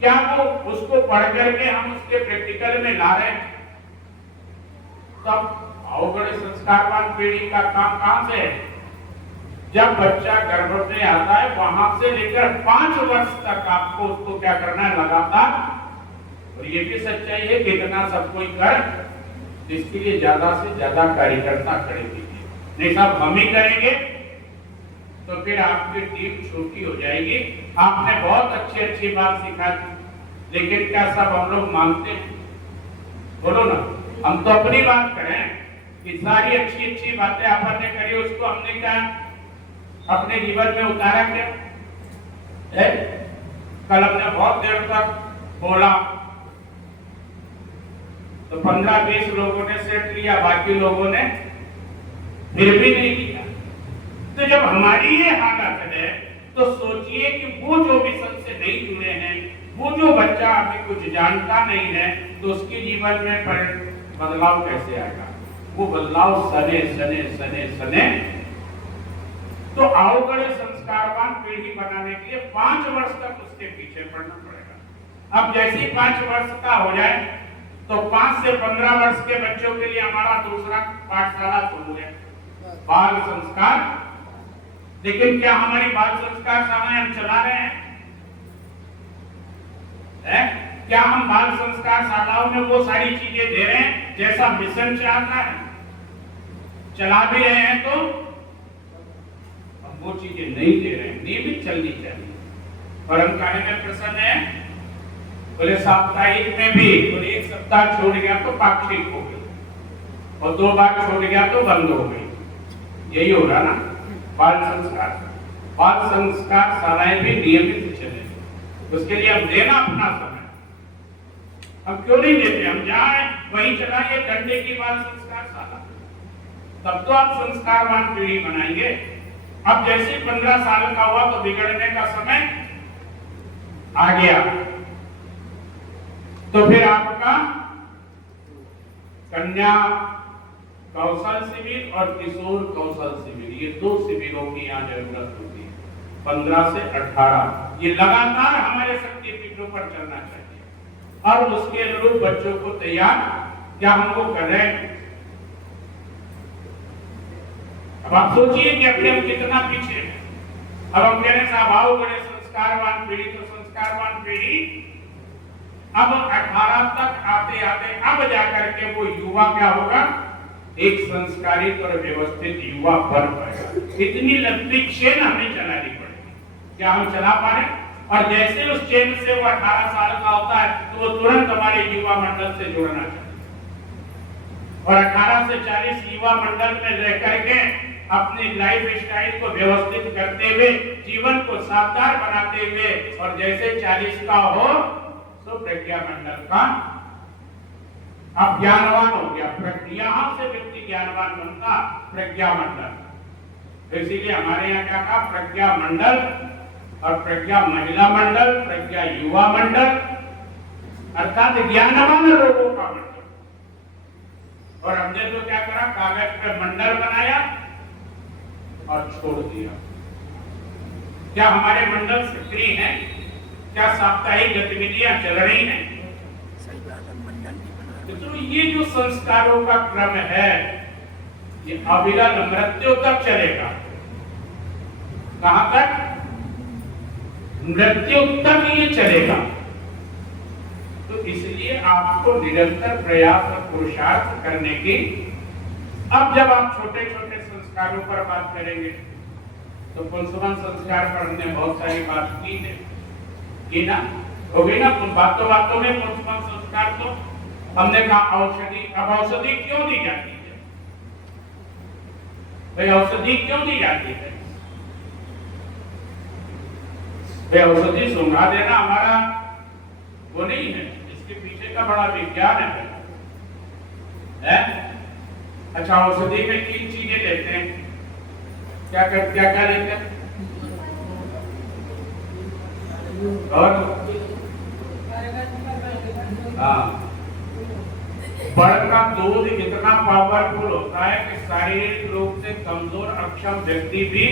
क्या वो उसको पढ़ करके हम उसके प्रैक्टिकल में ला रहे हैं? तब आओ बड़े संस्कारवान पीढ़ी का काम कहां से है? जब बच्चा गर्भ में आता है वहां से लेकर 5 वर्ष तक आपको उसको क्या करना है? लगातार। और ये भी सच्चाई है कि इतना सब कोई कर, इसके लिए ज्यादा से ज्यादा कार्यकर्ता खड़े कीजिए। नहीं सब हम ही करेंगे तो फिर आपकी टीम छोटी हो जाएगी। आपने बहुत अच्छी बात सिखा दी, लेकिन क्या सब हम लोग मानते हैं? बोलो ना। हम तो अपनी बात करें कि सारी अच्छी बातें आपने करी, उसको हमने क्या अपने जीवन में उतारा? क्या है? कल हमने बहुत देर तक बोला तो 15-20 लोगों ने सेट लिया, बाकी लोगों ने फिर भी नहीं लिया। तो जब हमारी ये हालत है तो सोचिए कि वो जो मिशन से नहीं जुड़े हैं, वो जो बच्चा अभी कुछ जानता नहीं है, तो उसके जीवन में बदलाव कैसे आएगा? वो बदलाव सने तो आओ बड़े संस्कारवान पीढ़ी बनाने के लिए 5 वर्ष तक उसके पीछे पड़ना पड़ेगा। अब जैसे ही 5 वर्ष का हो जाए तो 5 से 15 वर्ष के बच्चों के लिए हमारा दूसरा पाठशाला शुरू है, बाल संस्कार। लेकिन क्या हमारी बाल संस्कार शालाएं हम चला रहे हैं? क्या हम बाल संस्कार शालाओं में वो सारी चीजें दे रहे हैं जैसा मिशन चाहता है? चला भी रहे हैं तो हम वो चीजें नहीं दे रहे हैं। नियमित चलनी चाहिए। परम काहे में प्रसन्न है? बोले साप्ताहिक में भी, बोले 1 सप्ताह छोड़ गया तो पाक्षिक हो गई, और 2 बार छोड़ गया तो बंद हो गई। यही हो रहा ना बाल संस्कार शालाएं भी नियमित चले। उसके लिए हम देना अपना समय, हम क्यों नहीं देते? हम जाए वहीं चलाइए घंटे की बाल संस्कार शाला, तब तो आप संस्कारवान पीढ़ी बनाएंगे। अब जैसे 15 साल का हुआ तो बिगड़ने का समय आ गया, तो फिर आपका कन्या कौशल शिविर और किशोर कौशल शिविर, ये 2 शिविरों की यहाँ जरूरत होती है। 15 से 18 ये लगातार हमारे शक्तिपीठों पर चलना चाहिए और उसके अनुरूप बच्चों को तैयार क्या हम वो कर रहे हैं? अब आप सोचिए कि अभी हम कितना पीछे हैं। अब हम कह रहे साहब आओ बड़े संस्कारवान पीढ़ी, तो संस्कारवान पीढ़ी अब 18 तक आते आते अब जाकर के वो युवा क्या होगा? एक संस्कारित और व्यवस्थित युवा बन पाएगा। इतनी लंबी चेन हमें चलानी पड़ेगी, क्या हम चला पा रहे? और जैसे उस चेन से वो 18 साल का होता है तो वो तुरंत हमारे युवा मंडल से जुड़ना चाहिए और 18 से 40 युवा मंडल में रह करके अपनी लाइफ स्टाइल को व्यवस्थित करते हुए, जीवन को साकार बनाते हुए, और जैसे 40 का हो तो प्रज्ञा मंडल का अब ज्ञानवान हो गया। यहां से व्यक्ति ज्ञानवान बनता, प्रज्ञा मंडल। तो इसीलिए हमारे यहाँ क्या कहा, प्रज्ञा मंडल और प्रज्ञा महिला मंडल, प्रज्ञा युवा मंडल, अर्थात ज्ञानवान लोगों का मंडल। और हमने तो क्या करा, कागज पे मंडल बनाया और छोड़ दिया। क्या हमारे मंडल सक्रिय हैं? क्या साप्ताहिक गतिविधियां चल रही हैं? तो ये जो संस्कारों का क्रम है, ये अविरल मृत्यु तक चलेगा। कहां तक? मृत्यु तक ये चलेगा। तो इसलिए आपको निरंतर प्रयास और पुरुषार्थ करने की, अब जब आप छोटे छोटे संस्कारों पर बात करेंगे तो पुंसवन संस्कार पर हमने बहुत सारी बात की है, कि ना हो गई ना। बातों बातों में पुंसवन संस्कार तो हमने कहा औषधि। अब औषधि क्यों दी जाती है भाई? औषधि क्यों दी जाती है? औषधि सुंघा देना हमारा वो नहीं है, इसके पीछे का बड़ा विज्ञान है? अच्छा, औषधि में 3 चीजें लेते हैं, क्या लेते हैं? और हाँ, बड़का दूध इतना पावरफुल होता है कि शारीरिक रूप से कमजोर अक्षम व्यक्ति भी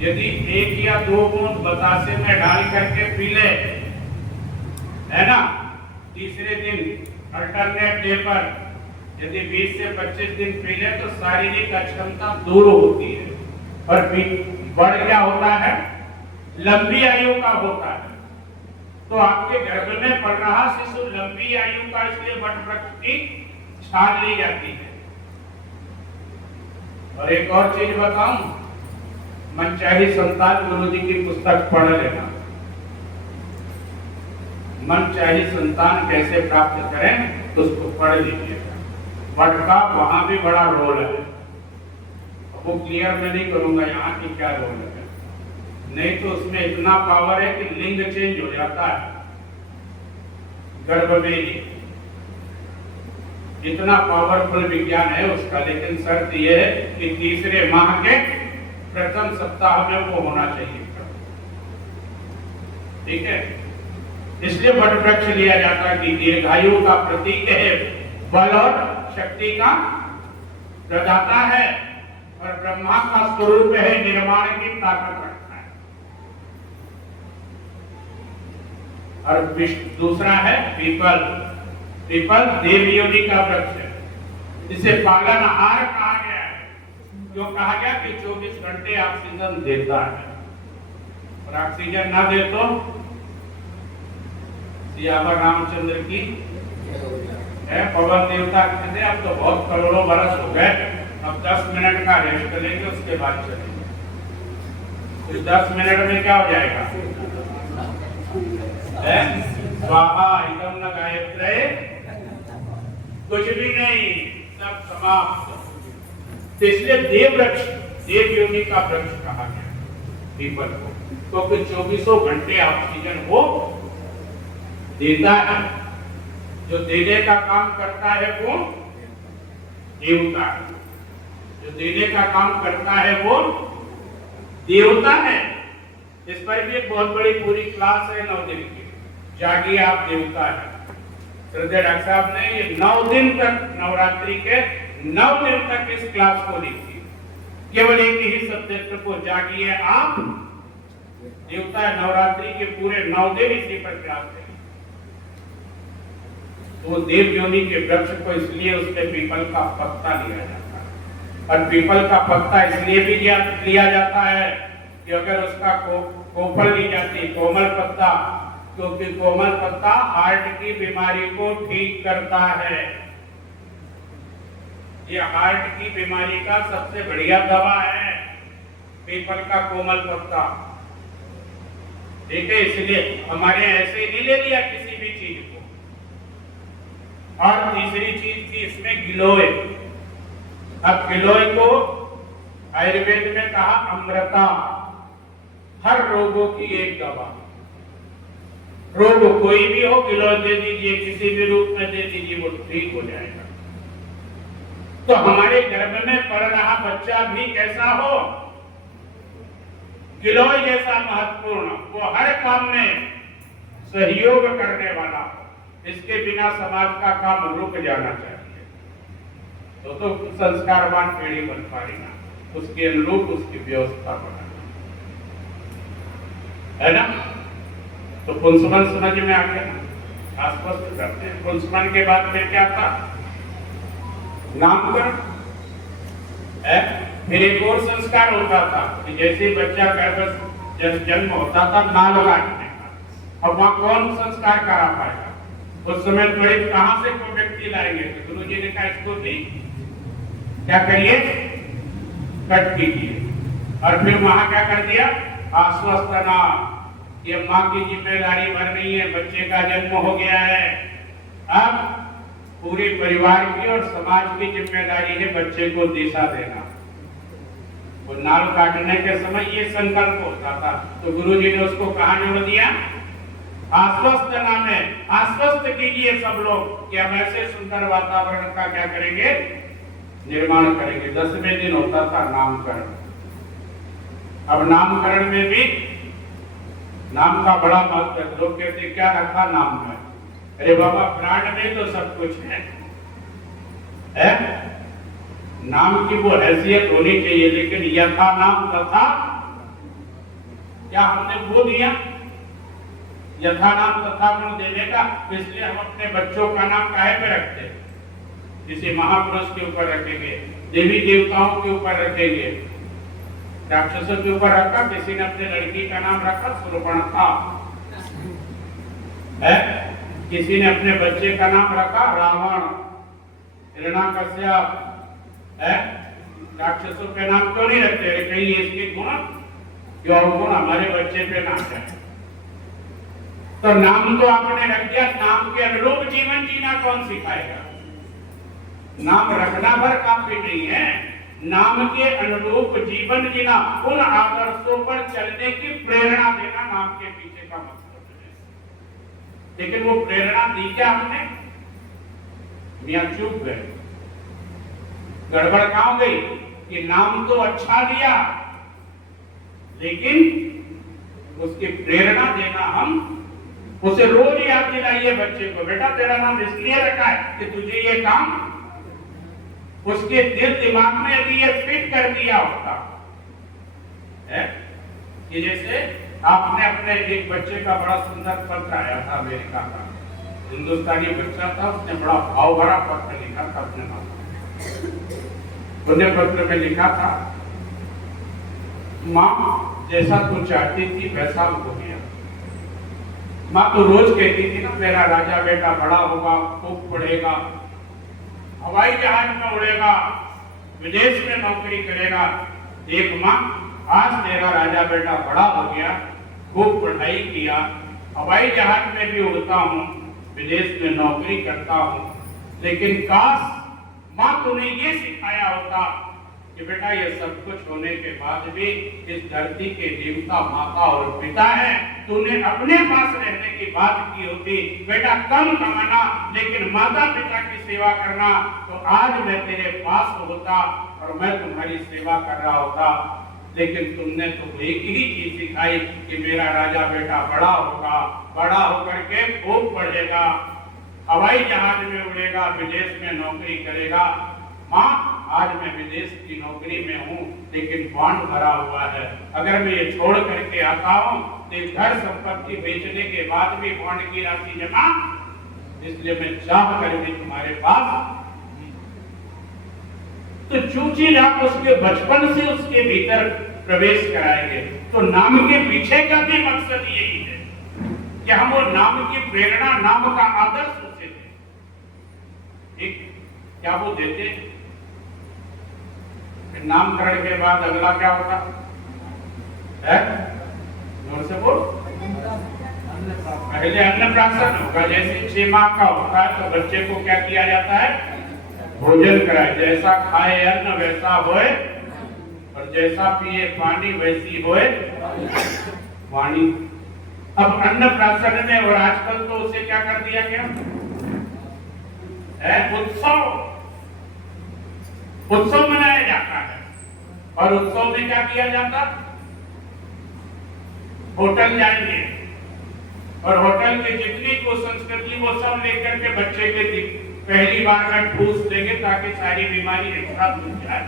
यदि 1 या 2 बूंद बतासे में डाल करके पी ले, है ना, तीसरे दिन अल्टरनेट डे पर यदि 20 से 25 दिन पी ले तो शारीरिक अक्षमता दूर होती है। और बढ़ क्या होता है? लंबी आयु का होता है। तो आपके गर्भ में पल रहा शिशु लंबी आयु का, इसलिए वट वृक्ष की छाल ली जाती है। और एक और चीज बताऊं, मनचाही संतान गुरु जी की पुस्तक पढ़ लेना। मनचाही संतान कैसे प्राप्त करें उसको पढ़ लीजिएगा। वट का वहां भी बड़ा रोल है, वो क्लियर मैं नहीं करूंगा यहाँ की क्या रोल है, नहीं तो उसमें इतना पावर है कि लिंग चेंज हो जाता है गर्भ में ही। इतना पावरफुल विज्ञान है उसका, लेकिन शर्त यह है कि तीसरे माह के प्रथम सप्ताह में वो होना चाहिए। ठीक है, इसलिए वट वृक्ष लिया जाता है कि दीर्घायु का प्रतीक है, बल और शक्ति का प्रदाता है, और ब्रह्मा का स्वरूप है, निर्माण की ताकत रखता है। और दूसरा है पीपल। पीपल देवयोनि का वृक्ष है, जिसे पालनहार कहा गया है। जो कहा गया कि 24 घंटे ऑक्सीजन देता है, और ऑक्सीजन ना दे तो सियावर रामचंद्र की है। पवन देवता कहते अब तो बहुत करोड़ों बरस हो गए, अब 10 मिनट का रेस्ट लेंगे, उसके बाद चलेंगे। तो 10 मिनट में क्या हो जाएगा? स्वाहा एकदम न गायत्रे, कुछ भी नहीं, सब समाप्त। इसलिए देव वृक्ष, देव योनि का वृक्ष कहा गया पीपल को, क्योंकि 24 घंटे ऑक्सीजन वो देता है। जो देने का काम करता है वो देवता है, जो देने का काम करता है वो देवता है। इस पर भी एक बहुत बड़ी पूरी क्लास है 9 दिन की, जागिए आप देवता है। श्रद्धेय डॉक्टर साहब ने ये 9 दिन तक, नवरात्रि के 9 दिन तक इस क्लास को ली थी, केवल एक ही सब्जेक्ट को, जागिए आप देवता है। नवरात्रि के पूरे 9 दिन इसी पर क्लास है। तो देव योनि के वृक्ष को इसलिए उसके पीपल का पत्ता लिया जाता है, और पीपल का पत्ता इसलिए भी लिया जाता है कि अगर उसका कोपल ली जाती, कोमल पत्ता, क्योंकि कोमल पत्ता हार्ट की बीमारी को ठीक करता है। ये हार्ट की बीमारी का सबसे बढ़िया दवा है पीपल का कोमल पत्ता। ठीक है, इसलिए हमारे ऐसे ही नहीं ले लिया किसी भी चीज को। और तीसरी चीज थी इसमें गिलोय। अब गिलोय को आयुर्वेद में कहा अमृता, हर रोगों की एक दवा। रोग कोई भी हो गिलोय दे दीजिए, किसी भी रूप में दे दीजिए, वो ठीक हो जाएगा। तो हमारे गर्भ में पड़ रहा बच्चा भी कैसा हो, गिलोय जैसा महत्वपूर्ण, वो हर काम में सहयोग करने वाला हो। इसके बिना समाज का काम रुक जाना चाहिए। तो संस्कारवान पीढ़ी बन पाएगी ना, उसके अनुरूप उसकी व्यवस्था बनाना है ना। तो पुंसवन समझ में आ गया ना, आश्वस्त करते हैं। पुंसवन के बाद में क्या था, नामकरण है। फिर एक और संस्कार होता था कि जैसे बच्चा गर्भ जन्म होता था नाल काटने का। अब वहां कौन संस्कार करा पाएगा? उस समय त्वरित कहां से कोई व्यक्ति लाएंगे? तो गुरु जी ने कहा इसको भी क्या करिए, कट कीजिए। और फिर वहां क्या कर दिया, आश्वस्तना, ये माँ की जिम्मेदारी बन रही है, बच्चे का जन्म हो गया है, अब पूरे परिवार की और समाज की जिम्मेदारी है बच्चे को दिशा देना। वो नाल काटने के समय ये संकल्प होता था, तो गुरु जी ने उसको कहाँ जोड़ दिया, आश्वस्तना में। आश्वस्त कीजिए सब लोग कि हम ऐसे सुंदर वातावरण का क्या करेंगे, निर्माण करेंगे। 10वें दिन होता था नामकरण। अब नामकरण में भी नाम का बड़ा महत्व है। लोग कहते क्या रखा नाम में? अरे बाबा, प्राण में तो सब कुछ है? नाम की वो हैसियत होनी चाहिए, लेकिन यथा नाम तथा, क्या हमने वो दिया यथा नाम तथा गुण देने का? इसलिए हम अपने बच्चों का नाम काहे पे रखते हैं? किसी महापुरुष के ऊपर रखेंगे, देवी देवताओं के ऊपर रखेंगे, राक्षसों के ऊपर रखा। किसी ने अपने लड़की का नाम रखा सुरपणखा है, किसी ने अपने बच्चे का नाम रखा रावण, हिरण्यकश्यप है। राक्षसों के नाम क्यों नहीं रखते? कहीं इसके गुण क्यों गुण हमारे बच्चे पे ना जाए। तो नाम तो आपने रख दिया, नाम के अनुरूप जीवन जीना कौन सिखाएगा? नाम रखना भर काफी नहीं है, नाम के अनुरूप जीवन जीना, उन आदर्शों पर चलने की प्रेरणा देना नाम के पीछे का मकसद है। लेकिन वो प्रेरणा दी क्या हमने? मियां चूक गए, गड़बड़ कहां गई कि नाम तो अच्छा दिया, लेकिन उसकी प्रेरणा देना, हम उसे रोज याद दिलाइए बच्चे को, बेटा तेरा नाम इसलिए रखा है कि तुझे ये काम, उसके दिल दिमाग में यदि ये फिट कर दिया होता है कि जैसे आपने अपने एक बच्चे का बड़ा सुंदर पत्र आया था अमेरिका का, हिंदुस्तानी बच्चा था, उसने बड़ा भाव भरा पत्र लिखा था अपने माँ को। उन्हें पत्र में लिखा था, माँ जैसा तू चाहती थी वैसा हो गया। माँ तो रोज कहती थी ना, मेरा राजा बेटा बड़ा होगा, खूब पढ़ेगा, हवाई जहाज में उड़ेगा, विदेश में नौकरी करेगा। देख माँ, आज तेरा राजा बेटा बड़ा हो गया, खूब पढ़ाई किया, हवाई जहाज में भी उड़ता हूँ, विदेश में नौकरी करता हूँ, लेकिन काश माँ तूने ये सिखाया होता कि बेटा ये सब कुछ होने के बाद भी इस धरती के देवता माता और पिता है, तूने अपने पास रहने की बात की होती। बेटा कम कमाना लेकिन माता पिता की सेवा करना, तो आज मैं तेरे पास होता और मैं तुम्हारी सेवा कर रहा होता। लेकिन तुमने तो एक ही चीज सिखाई कि मेरा राजा बेटा बड़ा होगा, बड़ा होकर के खूब पढ़ेगा, हवाई जहाज में उड़ेगा, विदेश में नौकरी करेगा। माँ आज मैं विदेश की नौकरी में हूँ, लेकिन बॉन्ड भरा हुआ है, अगर मैं ये छोड़ करके आता हूँ तो घर संपत्ति बेचने के बाद भी बॉन्ड की राशि जमा, इसलिए मैं चाह कर भी तुम्हारे पास। तो चूची आप उसके बचपन से उसके भीतर प्रवेश कराएंगे। तो नाम के पीछे का भी मकसद यही है कि हम वो नाम की प्रेरणा, नाम का आदर्श उसे दें। ठीक क्या वो देते? नामकरण के बाद अगला क्या होता है? जोर से बोल। पहले अन्नप्राशन होगा। जैसे 6 माह का होता है तो बच्चे को क्या किया जाता है? भोजन कराए। जैसा खाए अन्न वैसा होए, और जैसा पिए पानी वैसी होए वाणी। अब अन्नप्राशन में, और आजकल तो उसे क्या कर दिया गया है? उत्सव मनाया जाता है। और उत्सव में क्या किया जाता? होटल जाएंगे और होटल के जितनी को संस्कृति वो सब लेकर के बच्चे के पहली बार में ठूस देंगे ताकि सारी बीमारी एक साथ मिल जाए,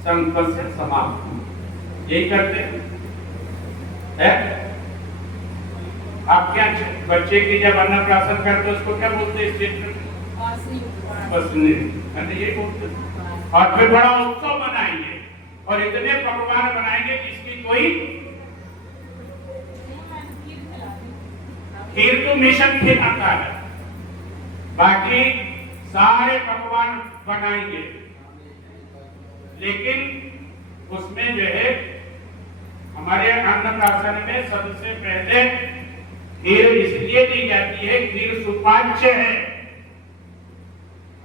संकट से समाप्त। यही करते हैं। आप क्या बच्चे की जब अन्नप्राशन करते उसको क्या बोलते हैं? ये बोलते। और फिर बड़ा उत्सव मनाएंगे और इतने पकवान बनाएंगे जिसकी कोई खीर तो मिशन खिलाता है, बाकी सारे पकवान बनाएंगे। लेकिन उसमें जो है हमारे अन्नप्राशन में सबसे पहले खीर इसलिए दी जाती है, खीर सुपाच्य है।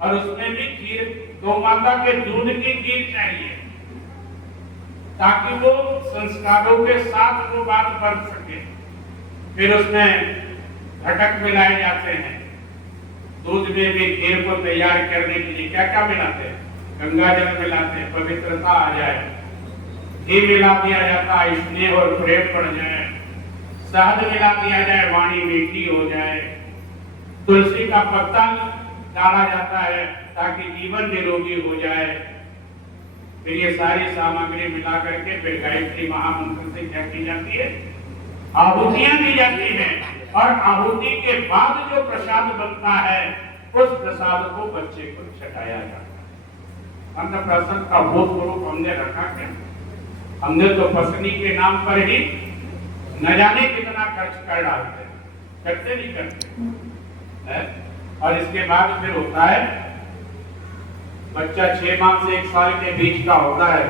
और उसमें भी खीर गौ माता के दूध की खीर चाहिए ताकि वो संस्कारों के साथ वो बात बन सके। फिर उसमें घटक मिलाए जाते हैं। दूध में भी खीर को तैयार करने के लिए क्या क्या मिलाते हैं? गंगा जल मिलाते हैं, पवित्रता आ जाए। घी मिला दिया जाता है, स्नेह और प्रेम बढ़ जाए। शहद मिला दिया जाए, वाणी मीठी हो जाए। तुलसी का पत्ता डाला जाता है ताकि जीवन निरोगी हो जाए। फिर ये सारी सामग्री मिला करके फिर गायत्री महामंत्र से क्या की जाती है? आहुतियां दी जाती हैं। और आहुति के बाद जो प्रसाद बनता है उस प्रसाद को बच्चे को चटाया जाता है। अन्नप्राशन का भोग स्वरूप हमने रखा क्या? हमने तो पत्नी के नाम पर ही न जाने कितना खर्च कर डालते हैं, करते नहीं करते है? और इसके बाद फिर होता है बच्चा 6 माह से 1 साल के बीच का होता है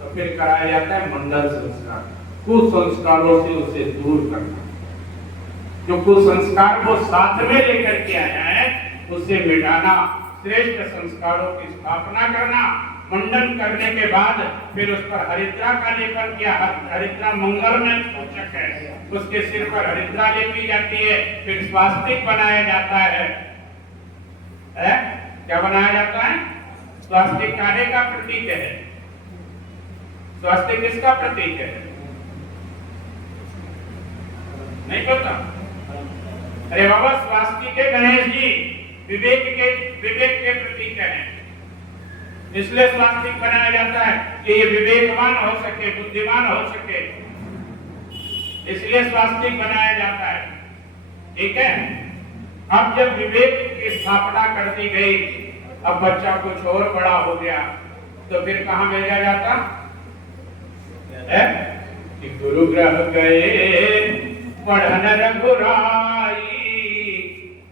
तो फिर कराया जाता है मंडल संस्कार। कुसंस्कारों से उसे दूर करना। जो कुसंस्कार वो साथ में लेकर के आया है उसे मिटाना, श्रेष्ठ संस्कारों की स्थापना करना। मंडन करने के बाद फिर उस पर हरिद्रा का लेपन किया। हरिद्रा मंगलमय सूचक है, उसके सिर पर हरिद्रा लेपी जाती है। फिर स्वास्तिक बनाया जाता है। क्या बनाया जाता है? स्वास्तिक काहे का प्रतीक है? स्वास्तिक किसका प्रतीक है? नहीं पता? अरे बाबा, स्वास्तिक है गणेश जी, विवेक के प्रतीक है। इसलिए स्वास्तिक बनाया जाता है कि ये विवेकवान हो सके, बुद्धिमान हो सके, इसलिए स्वास्तिक बनाया जाता है। ठीक है। अब जब विवेक की स्थापना कर दी गई, अब बच्चा कुछ और बड़ा हो गया तो फिर कहां भेजा जाता है? कि गुरु ग्रह गए पढ़न रघुराई,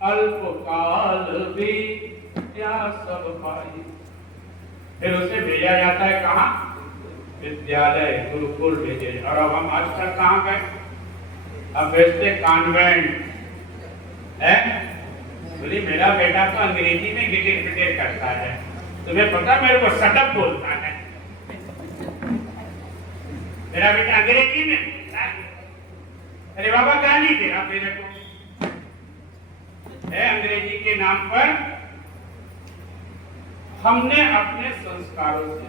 अल्पकाल भी क्या सब पाई। फिर उसे भेजा जाता है कहाँ? विद्यालय, गुरुकुल भेजे। और अब हम आजकल कहाँ गए? अब भेजते कॉन्वेंट है। बोली मेरा बेटा तो अंग्रेजी में गिटिर पिटिर करता है, तुम्हें पता मेरे को सटअप बोलता है। मेरा बेटा अंग्रेजी में, अरे बाबा गाली दे रहा मेरे को है अंग्रेजी के नाम पर। हमने अपने संस्कारों से,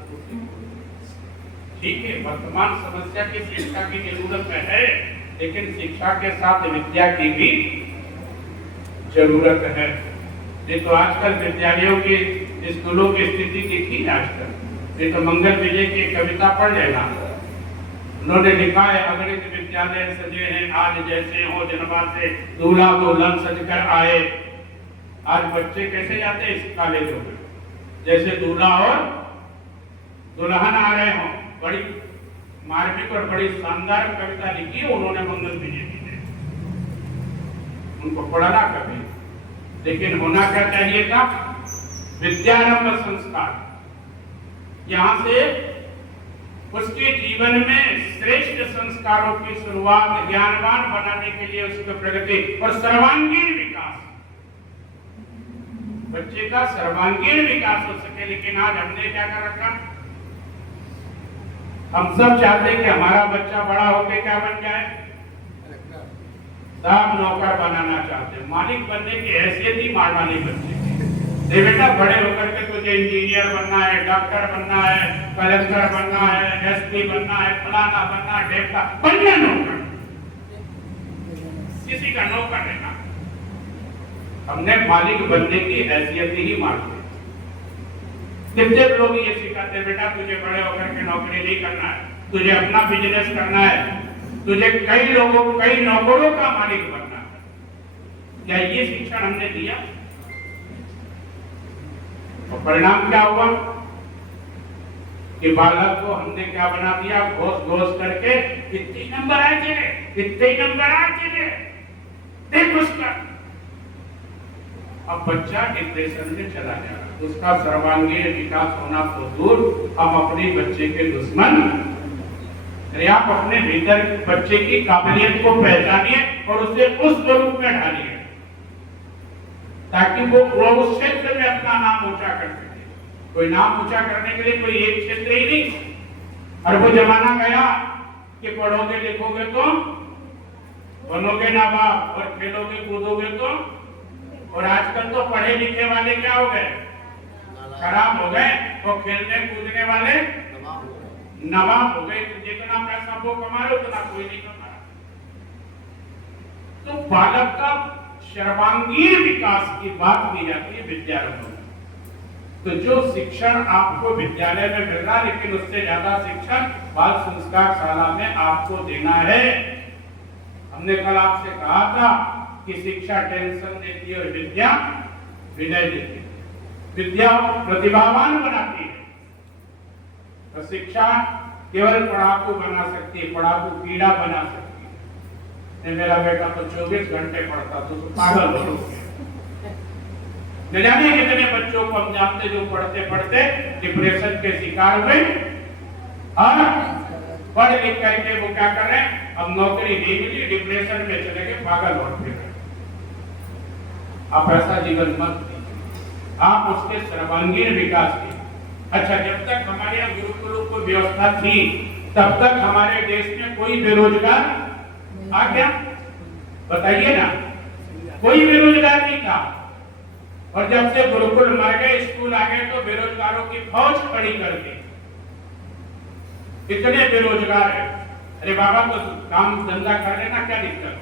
ठीक है, वर्तमान समस्या की शिक्षा की जरूरत है, लेकिन शिक्षा के साथ विद्या की भी जरूरत है। ये तो आजकल विद्यालयों की, स्कूलों की स्थिति देखी आजकल। ये तो मंगल विजय की कविता पढ़ लेना, उन्होंने लिखा है, अगणित विद्यालय सजे हैं आज जैसे हो जन्मा से, दूल्हा दुल्हन सजकर आए। आज बच्चे कैसे जाते हैं इस कॉलेजों में? जैसे दूल्हा और दुल्हन आ रहे हो। बड़ी मार्मिक और बड़ी शानदार कविता लिखी है उन्होंने मंगल विजय जी ने, उनको पढ़ना कभी। लेकिन होना क्या चाहिए था? विद्यारंभ संस्कार। यहाँ से उसके जीवन में श्रेष्ठ संस्कारों की शुरुआत, ज्ञानवान बनाने के लिए उसकी प्रगति और सर्वांगीण विकास, बच्चे का सर्वांगीण विकास हो सके। लेकिन आज हमने क्या कर रखा, हम सब चाहते हैं कि हमारा बच्चा बड़ा होकर क्या बन जाए, सब नौकर बनाना चाहते हैं, मालिक बनने की हैसियत ही मार डाली बच्चे की। बेटा बड़े होकर के तुझे इंजीनियर बनना है, डॉक्टर बनना है, कलेक्टर बनना है, एसपी बनना है, फलाना बनना है, ढेमका बनना, नौकर, किसी का नौकर रहना। हमने मालिक बनने की हैसियत ही मार दी। कितने लोग ये सिखाते, बेटा तुझे बड़े होकर के नौकरी नहीं करना है, तुझे अपना बिजनेस करना है, तुझे कई नौकरों का मालिक बनना है। क्या ये शिक्षण हमने दिया? और परिणाम क्या हुआ कि बालक को हमने क्या बना दिया, घोष करके कितने नंबर आए तेरे, कितने नंबर आए तेरे, देख उसका। अब बच्चा डिप्रेशन में चला जा रहा है, उसका सर्वांगीण विकास होना तो दूर, हम अपने बच्चे के दुश्मन। अरे आप अपने भीतर बच्चे की काबिलियत को पहचानिए और उसे उस स्वरूप में ढालिए ताकि वो उस क्षेत्र में अपना नाम ऊंचा कर सके। कोई नाम ऊंचा करने के लिए कोई एक क्षेत्र ही नहीं। और वो जमाना गया कि पढ़ोगे लिखोगे तो बनोगे नवाब और खेलोगे कूदोगे तो। और आजकल तो पढ़े लिखे वाले क्या हो गए, खराब हो गए, और खेलने कूदने वाले नवाब हो गए। जितना पैसा वो कमा रहे उतना कोई नहीं कमा रहा। तो बालक का सर्वांगीण विकास की बात की जाती है विद्यारंभ में। तो जो शिक्षण आपको विद्यालय में मिल रहा, लेकिन उससे ज्यादा शिक्षण बाल संस्कार शाला में आपको देना है। हमने कल आपसे कहा था कि शिक्षा टेंशन देती है और विद्या विनय देती है। विद्या प्रतिभावान बनाती है, तो शिक्षा केवल पढ़ाकू बना सकती है, पढ़ाकू कीड़ा बना सकती है। मेरा बेटा तो 24 घंटे पढ़ता तो पागल हो गया। न जाने कितने बच्चों को हम जानते जो पढ़ते पढ़ते डिप्रेशन के शिकार हुए और पढ़ लिख करके वो क्या कर रहे हैं, अब नौकरी नहीं मिली, डिप्रेशन में चले गए, पागल और फिर रहे। आप ऐसा जीवन मत दीजिए, आप उसके सर्वांगीण विकास की। अच्छा, जब तक हमारे यहाँ गुरुकुलों को व्यवस्था थी तब तक हमारे देश में कोई बेरोजगार आ गया? बताइए ना, कोई बेरोजगार नहीं था। और जब से गुरुकुल मर गए, स्कूल आ गए, तो बेरोजगारों की फौज खड़ी कर दी। इतने बेरोजगार है। अरे बाबा तो काम धंधा कर लेना, क्या दिक्कत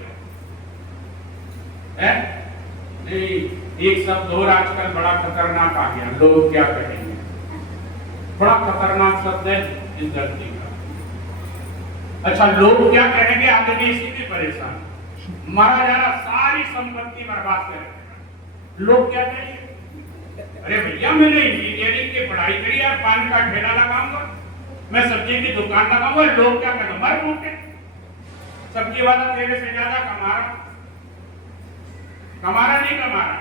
है? नहीं, एक शब्द और आजकल बड़ा खतरनाक आ गया, लोग क्या कहेंगे। बड़ा खतरनाक शब्द है इस धरती का। अच्छा, लोग क्या कहेंगे, आदमी इसी में परेशान, मारा जा रहा, सारी संपत्ति बर्बाद कर। लोग क्या कहेंगे, अरे भैया मैंने इंजीनियरिंग की पढ़ाई करी है, पान का ठेला लगाऊंगा, मैं सब्जी की दुकान लगाऊंगा। लोग क्या कहेंगे, मर मुझे, सब्जी वाला तेरे से ज्यादा कमा रहा नहीं कमा रहा।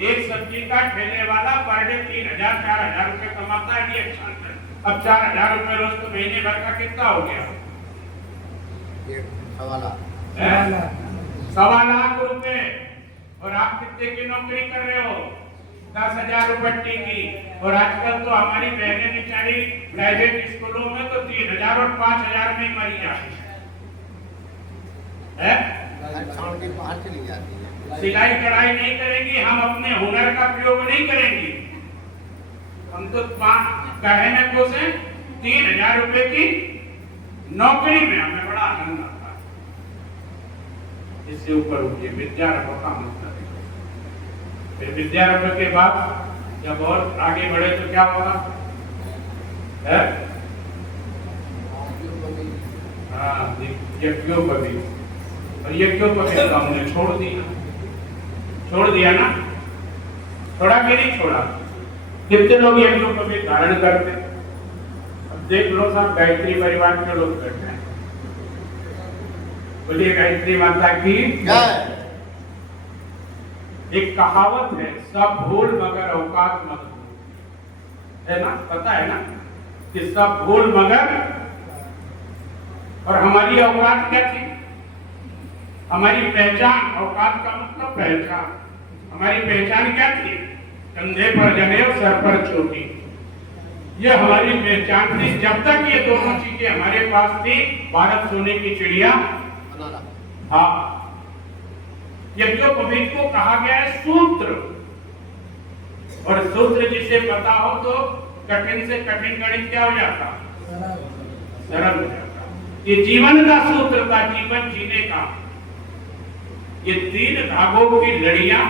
एक सब्जी का ठेले वाला पर डे 3000-4000 रुपए कमाता है एक साल में। अब 4000 रुपए रोज तो महीने भर का कितना हो गया? 1.25 लाख रुपए। और आप कितने की नौकरी कर रहे हो? 10,000 रुपये की। और आजकल तो हमारी बहनें बेचारी प्राइवेट स्कूलों में तो 3,000 और 5,000 में मरी जाती है। सिलाई कढ़ाई नहीं करेंगी, हम अपने हुनर का प्रयोग नहीं करेंगे। हम तो कहने को से 3,000 रुपए की नौकरी में हमें बड़ा आनंद आता है। इससे ऊपर उठिए, विद्यारंभ का मतलब है। फिर विद्यारंभ के बाद जब और आगे बढ़े तो क्या होगा? यज्ञोपवीत। और यज्ञोपवीत तो हमने छोड़ दिया ना, छोड़ा कि नहीं छोड़ा? कितने लोग यज्ञोपवीत धारण करते? अब देख लो सब गायत्री परिवार के लोग बैठे हैं। बोलिए गायत्री माता की जय। एक कहावत है, सब भूल मगर औकात मत भूल, है ना? पता है ना कि सब भूल मगर और हमारी औकात क्या थी? हमारी पहचान, औकात का मतलब पहचान। हमारी पहचान क्या थी? कंधे पर जनेऊ, सर पर चोटी। ये हमारी पहचान थी। जब तक ये दोनों चीजें हमारे पास थी, भारत सोने की चिड़िया। हाँ, यज्ञोपवीत को कहा गया है सूत्र, और सूत्र जिसे पता हो तो कठिन से कठिन गणित क्या हो जाता? सरल हो जाता। ये जीवन का सूत्र था, जीवन जीने का। ये 3 धागों की लड़ियां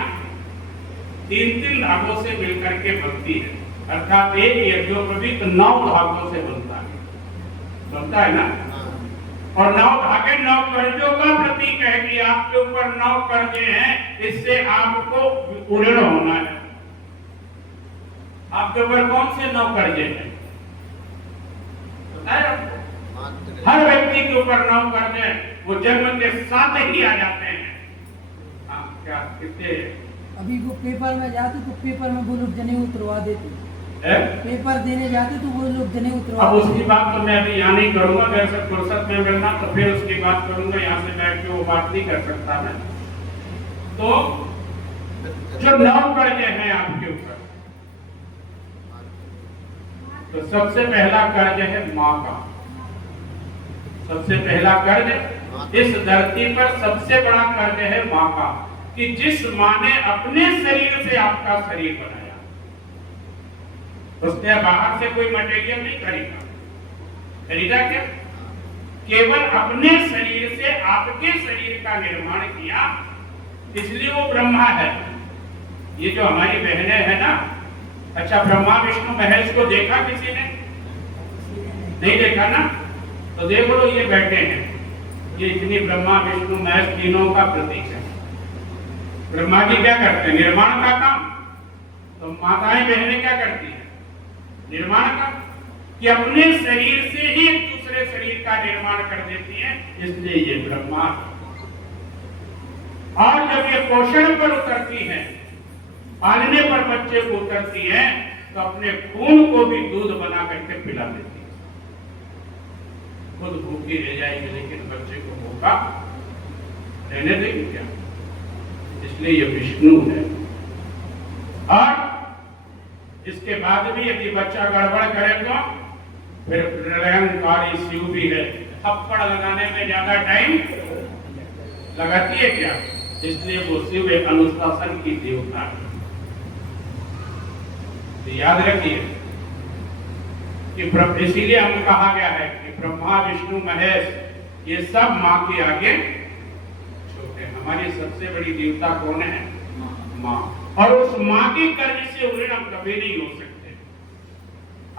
3-3 धागों से मिलकर के बनती है, अर्थात एक यज्ञोपवीत 9 धागों से बनता है ना। और 9 धागे 9 कर्जों का प्रतीक है कि आपके ऊपर 9 कर्जे हैं, इससे आपको पूर्ण होना है। आपके ऊपर कौन से 9 कर्जे हैं पता है आपको? हर व्यक्ति के ऊपर 9 कर्जे हैं, वो जन्म के साथ ही आ जाते हैं। हाँ, क्या कितने? अभी वो पेपर में जाते तो पेपर में वो लोग जनेऊ उतरवा देते, पेपर देने जाते तो वो लोग जनेऊ उतरवा। अब उसकी बात तो मैं अभी यहाँ नहीं करूंगा, वैसे फुर्सत में मिलना तो फिर उसकी बात करूंगा। यहाँ से बैठ के वो बात नहीं कर सकता मैं। तो जो 9 कर्जे हैं आपके ऊपर, तो सबसे पहला कर्ज है माँ का। सबसे पहला कर्ज इस धरती पर सबसे बड़ा कर्ज है माँ का, कि जिस माँ ने अपने शरीर से आपका शरीर बनाया, उसने बाहर से कोई मटेरियल नहीं खरीदा क्या? केवल अपने शरीर से आपके शरीर का निर्माण किया, इसलिए वो ब्रह्मा है। ये जो हमारी बहनें हैं ना, अच्छा ब्रह्मा विष्णु महेश को देखा किसी ने? नहीं देखा ना? तो देखो लो, ये बैठे हैं, ये इतनी ब्रह्मा विष्णु महेश तीनों का प्रतीक है। ब्रह्मा जी क्या करते हैं? निर्माण का काम। तो माताएं बहनें क्या करती हैं? निर्माण का, कि अपने शरीर से ही एक दूसरे शरीर का निर्माण कर देती हैं, इसलिए ये ब्रह्मा। और जब ये पोषण पर उतरती हैं, पालने पर बच्चे को उतरती हैं, तो अपने खून को भी दूध बना करके पिला देती है। खुद भूखी रह जाएगी लेकिन बच्चे को भूखा रहने देगी क्या? इसलिए ये विष्णु है। और इसके बाद भी यदि बच्चा गड़बड़ करे तो फिर प्रलयंकारी शिव भी है। थप्पड़ लगाने में ज्यादा टाइम लगाती है क्या? इसलिए वो शिव एक अनुशासन की देवता है। तो याद रखिए कि इसीलिए हम कहा गया है कि ब्रह्मा विष्णु महेश ये सब माँ के आगे छोटे। हमारी सबसे बड़ी देवता कौन है? माँ। और उस माँ के कर्ज से ऋण हम कभी नहीं हो सकते।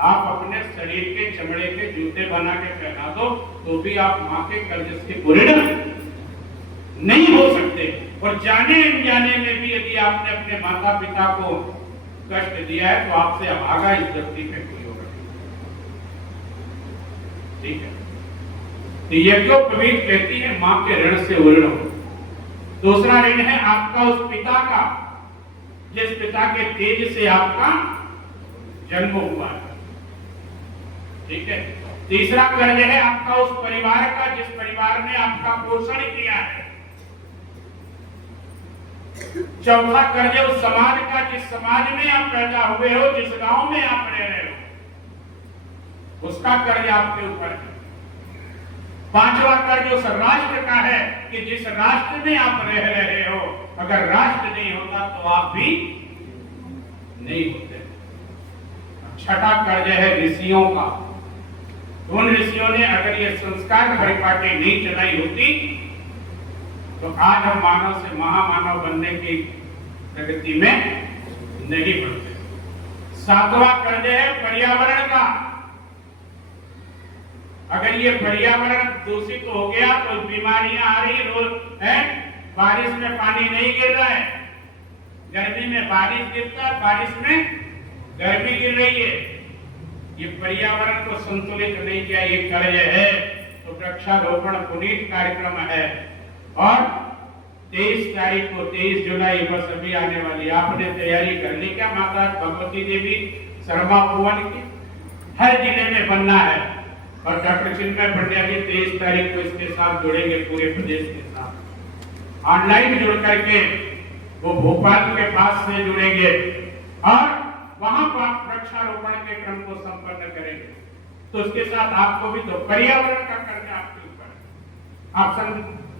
आप अपने शरीर के चमड़े के जूते बना के पहना दो तो भी आप माँ के कर्ज से ऋण नहीं हो सकते। और जाने अनजाने में भी यदि आपने अपने माता पिता को कष्ट दिया है तो आपसे अभागा इस धरती पे कोई होगा। ठीक है, तो यज्ञोपवीत कहती है माँ के ऋण से ऋण हो। दूसरा ऋण है आपका उस पिता का जिस पिता के तेज से आपका जन्म हुआ है। ठीक है, तीसरा कर्ज है आपका उस परिवार का जिस परिवार ने आपका पोषण किया है। चौथा कर्ज है उस समाज का जिस समाज में आप पैदा हुए हो, जिस गांव में आप रह रहे हो, उसका कर्ज आपके ऊपर है। पांचवा कर्ज उस राष्ट्र का है कि जिस राष्ट्र में आप रह रहे हो, अगर राष्ट्र नहीं होता तो आप भी नहीं होते। छठा कर्ज है ऋषियों का। उन ऋषियों ने अगर ये संस्कार परिपाटी नहीं चलाई होती तो आज हम मानव से महामानव बनने की प्रगति में नहीं बढ़ते। सातवां कर्ज है पर्यावरण का। अगर ये पर्यावरण दूषित हो गया तो बीमारियां आ रही रोज है। बारिश में पानी नहीं गिर रहा है, गर्मी में बारिश गिरता है, बारिश में गर्मी गिर रही है। ये पर्यावरण को संतुलित नहीं किया, ये कर्ज है। तो वृक्षारोपण पुनीत कार्यक्रम है और 23 तारीख को 23 जुलाई बस अभी आने वाली। आपने तैयारी कर ली क्या? माता भगवती देवी शर्मा भुवन की हर जिले में बनना है। और डॉक्टर चिन्मय पंड्या जी 23 तारीख को इसके साथ जुड़ेंगे पूरे प्रदेश के साथ। ऑनलाइन जुड़ करके वो भोपाल के पास से जुड़ेंगे और वहां पर वृक्षारोपण के क्रम को संपन्न करेंगे। तो उसके साथ आपको भी तो पर्यावरण का कर्ज आपके ऊपर। आप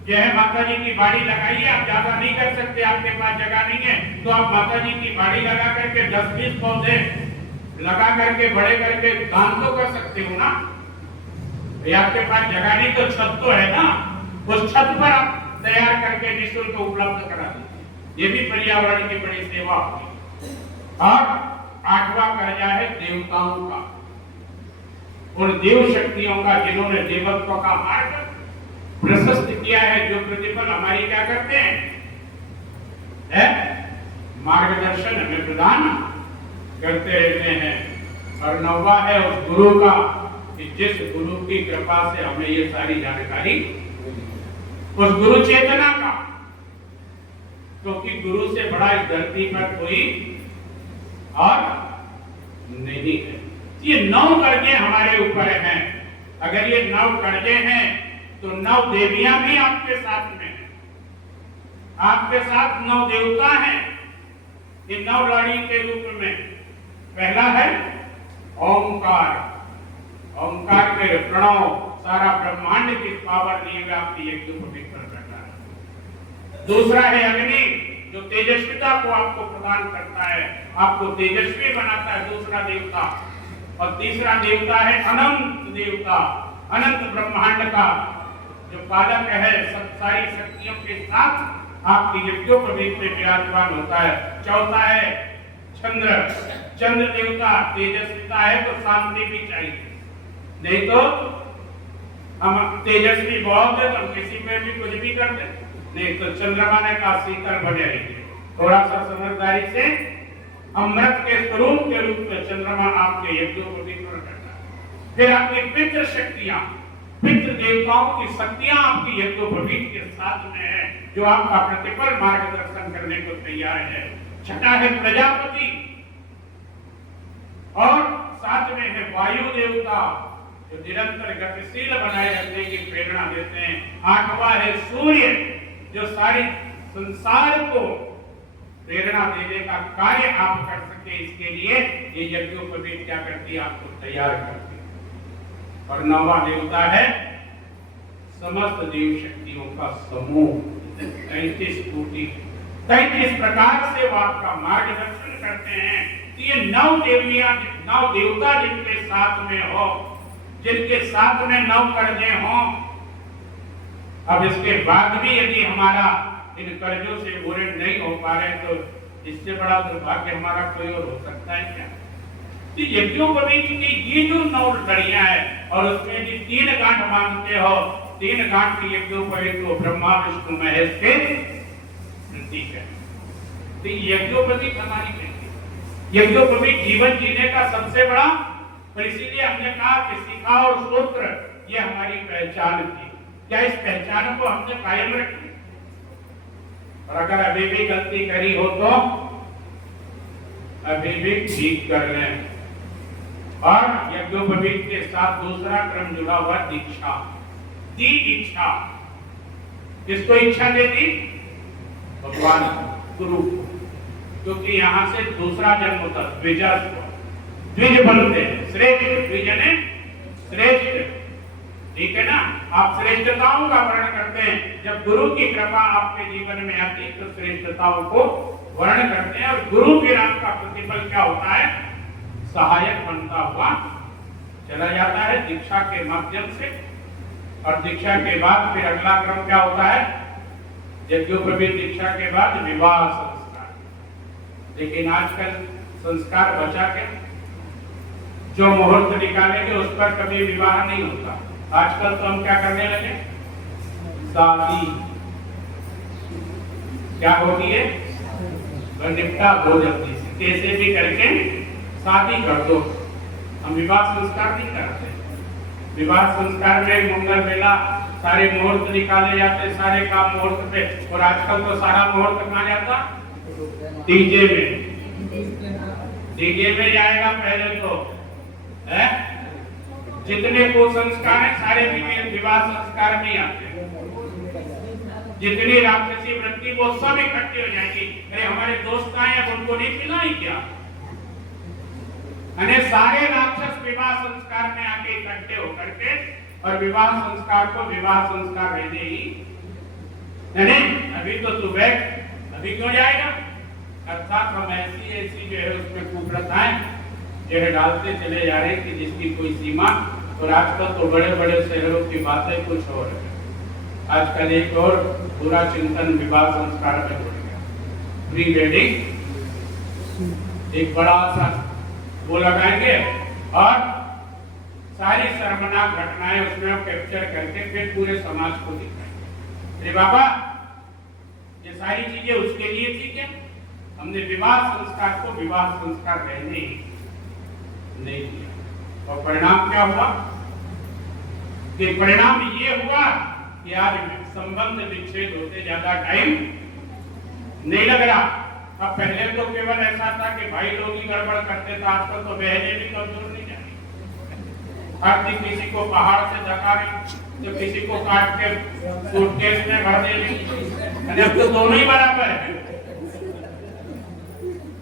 जय माता जी की बाड़ी लगाइए। आप ज्यादा नहीं कर सकते, आपके पास जगह नहीं है, तो आप माता जी की बाड़ी लगा करके 10-20 पौधे लगा करके बड़े करके दान तो कर सकते हो ना। आपके पास जगह नहीं तो छत तो है ना, उस छत पर आप तैयार करके निःशुल्क उपलब्ध करा दीजिए। ये भी पर्यावरण की बड़ी सेवा होगी। और 8वां कर्जा है देवताओं का, उन देव शक्तियों का जिन्होंने देवत्व का मार्ग प्रशस्त किया है, जो प्रतिफल हमारी क्या करते हैं, मार्गदर्शन हमें प्रदान करते रहते हैं। और 9वां है उस गुरु का कि जिस गुरु की कृपा से हमें ये सारी जानकारी, उस गुरु चेतना का, क्योंकि गुरु से बड़ा इस धरती पर कोई और नहीं है। ये 9 कर्जे हमारे ऊपर हैं। अगर ये 9 कर्जे हैं तो 9 देवियां भी आपके साथ में हैं, आपके साथ 9 देवता हैं। ये 9 रानी के रूप में पहला है ओंकार। ओंकार के प्रणव सारा ब्रह्मांड की पावर लिए हुए आपकी यज्ञोपवीत पर बैठा है। दूसरा है अग्नि, जो तेजस्विता को आपको प्रदान करता है, आपको तेजस्वी बनाता है, दूसरा देवता। और तीसरा देवता है अनंत देवता, अनंत ब्रह्मांड का जो पालक है, सब सारी शक्तियों के साथ आपकी यज्ञोपवीत में विराजमान होता है। चौथा है चंद्र। चंद्र देवता तेजस्विता है तो शांति भी चाहिए, नहीं तो हम तेजस्वी बहुत है तो किसी पे भी कुछ भी कर दे, नहीं तो चंद्रमा ने कहा शीतल बने रहिए। थोड़ा सा समझदारी से अमृत के स्वरूप के रूप में चंद्रमा आपके यज्ञों को भी करता है। फिर आपकी पितृ शक्तियां, पितृ देवताओं की शक्तियां आपकी यज्ञोपवीत के साथ में है, जो आपका प्रतिपल मार्गदर्शन करने को तैयार है। छठा है प्रजापति और साथ में है वायु देवता, जो निरंतर गतिशील बनाए रखने की प्रेरणा देते हैं। 8वां है सूर्य, जो सारी संसार को प्रेरणा देने का कार्य आप कर सके, इसके लिए ये यज्ञोपवीत क्या करती है, आपको तैयार करती है। और 9वां देवता है समस्त देव शक्तियों का समूह, 33 कोटि, 33 प्रकार से वो आपका मार्गदर्शन करते हैं। ये 9 देवियां, 9 देवता जिनके साथ में हो, जिनके साथ में 9 कर्जे हों। अब इसके बाद भी यदि हमारा इन कर्जों से पूरे नहीं हो पा रहे तो इससे बड़ा दुर्भाग्य हमारा कोई और हो सकता है क्या? तो यज्ञोपवीत की ये जो 9 लड़ियां हैं और उसमें यदि 3 गांठ मानते हो, 3 गांठ की यज्ञोपवीत को ब्रह्मा विष्णु महेश के प्रतीक है। तो यज्ञोपवीत हमारी यज्ञोपवीत जीवन जीने का सबसे बड़ा, पर इसीलिए हमने कहा कि शिखा और सूत्र ये हमारी पहचान थी। क्या इस पहचान को हमने कायम रखी? और अगर अभी भी गलती करी हो तो अभी भी ठीक कर लें। और यज्ञोपवीत के साथ दूसरा क्रम जुड़ा हुआ दीक्षा, दी इच्छा। किसको इच्छा दे दी? भगवान गुरु, क्योंकि यहाँ से दूसरा जन्म होता है, द्विज बनते हैं। श्रेष्ठ द्विज ने श्रेष्ठ, ठीक है ना। आप श्रेष्ठताओं का वर्ण करते हैं। जब गुरु की कृपा आपके जीवन में आती तो श्रेष्ठताओं को वर्ण करते हैं। और गुरु फिर आपका प्रतिफल क्या होता है? सहायक बनता हुआ चला जाता है दीक्षा के माध्यम से। और दीक्षा के बाद फिर अगला क्रम क्या होता है? यज्ञोपवीत दीक्षा के बाद विवाह संस्कार। लेकिन आजकल संस्कार बचा के जो मुहूर्त निकालेंगे उस पर कभी विवाह नहीं होता। आजकल तो हम क्या करने लगे? शादी क्या होती है? निपटा हो जाती है, कैसे भी करके शादी कर दो। हम विवाह संस्कार नहीं करते। विवाह संस्कार में मंगल मेला, सारे मुहूर्त निकाले जाते, सारे काम मुहूर्त पे। और आजकल तो सारा मुहूर्त कहाँ जाता? डीजे में। डीजे में जाएगा पहले तो है जितने कुसंस्कार हैं सारे विवाह संस्कार में आते हैं। जितनी राक्षसी वृत्ति वो सब इकट्ठी हो जाएगी। अरे हमारे दोस्त आए हैं, उनको नहीं खिलाई क्या? अने सारे राक्षस विवाह संस्कार में आके इकट्ठे होकर के और विवाह संस्कार को विवाह संस्कार रहने ही नहीं। अभी तो तू बैठ, अभी क्यों जाएगा? अर्थात हम ऐसी जो है उसमें कुप्रथाएं जो है डालते चले जा रहे हैं कि जिसकी कोई सीमा। और आजकल तो बड़े बड़े शहरों की बातें कुछ और है। आजकल एक और पूरा चिंतन विवाह संस्कार में जुड़ गया। प्री वेडिंग एक बड़ा सा वो लगाएंगे और सारी शर्मनाक घटनाएं उसमें कैप्चर करके फिर पूरे समाज को दिखाएंगे। अरे बाबा, ये सारी चीजें उसके लिए थी क्या? हमने विवाह संस्कार को विवाह संस्कार रहने नहीं दिया। और परिणाम क्या हुआ? कि परिणाम ये हुआ कि आज संबंध विच्छेद होते ज्यादा टाइम नहीं लग रहा। अब पहले तो केवल ऐसा था कि भाई लोग ही गड़बड़ करते थे, आजकल तो बहनें भी कमजोर नहीं जा रही। हर दिन किसी को पहाड़ से धक्का रही, तो किसी को काट के सूटकेस में भर दे रही। अब तो दोनों ही बराबर है।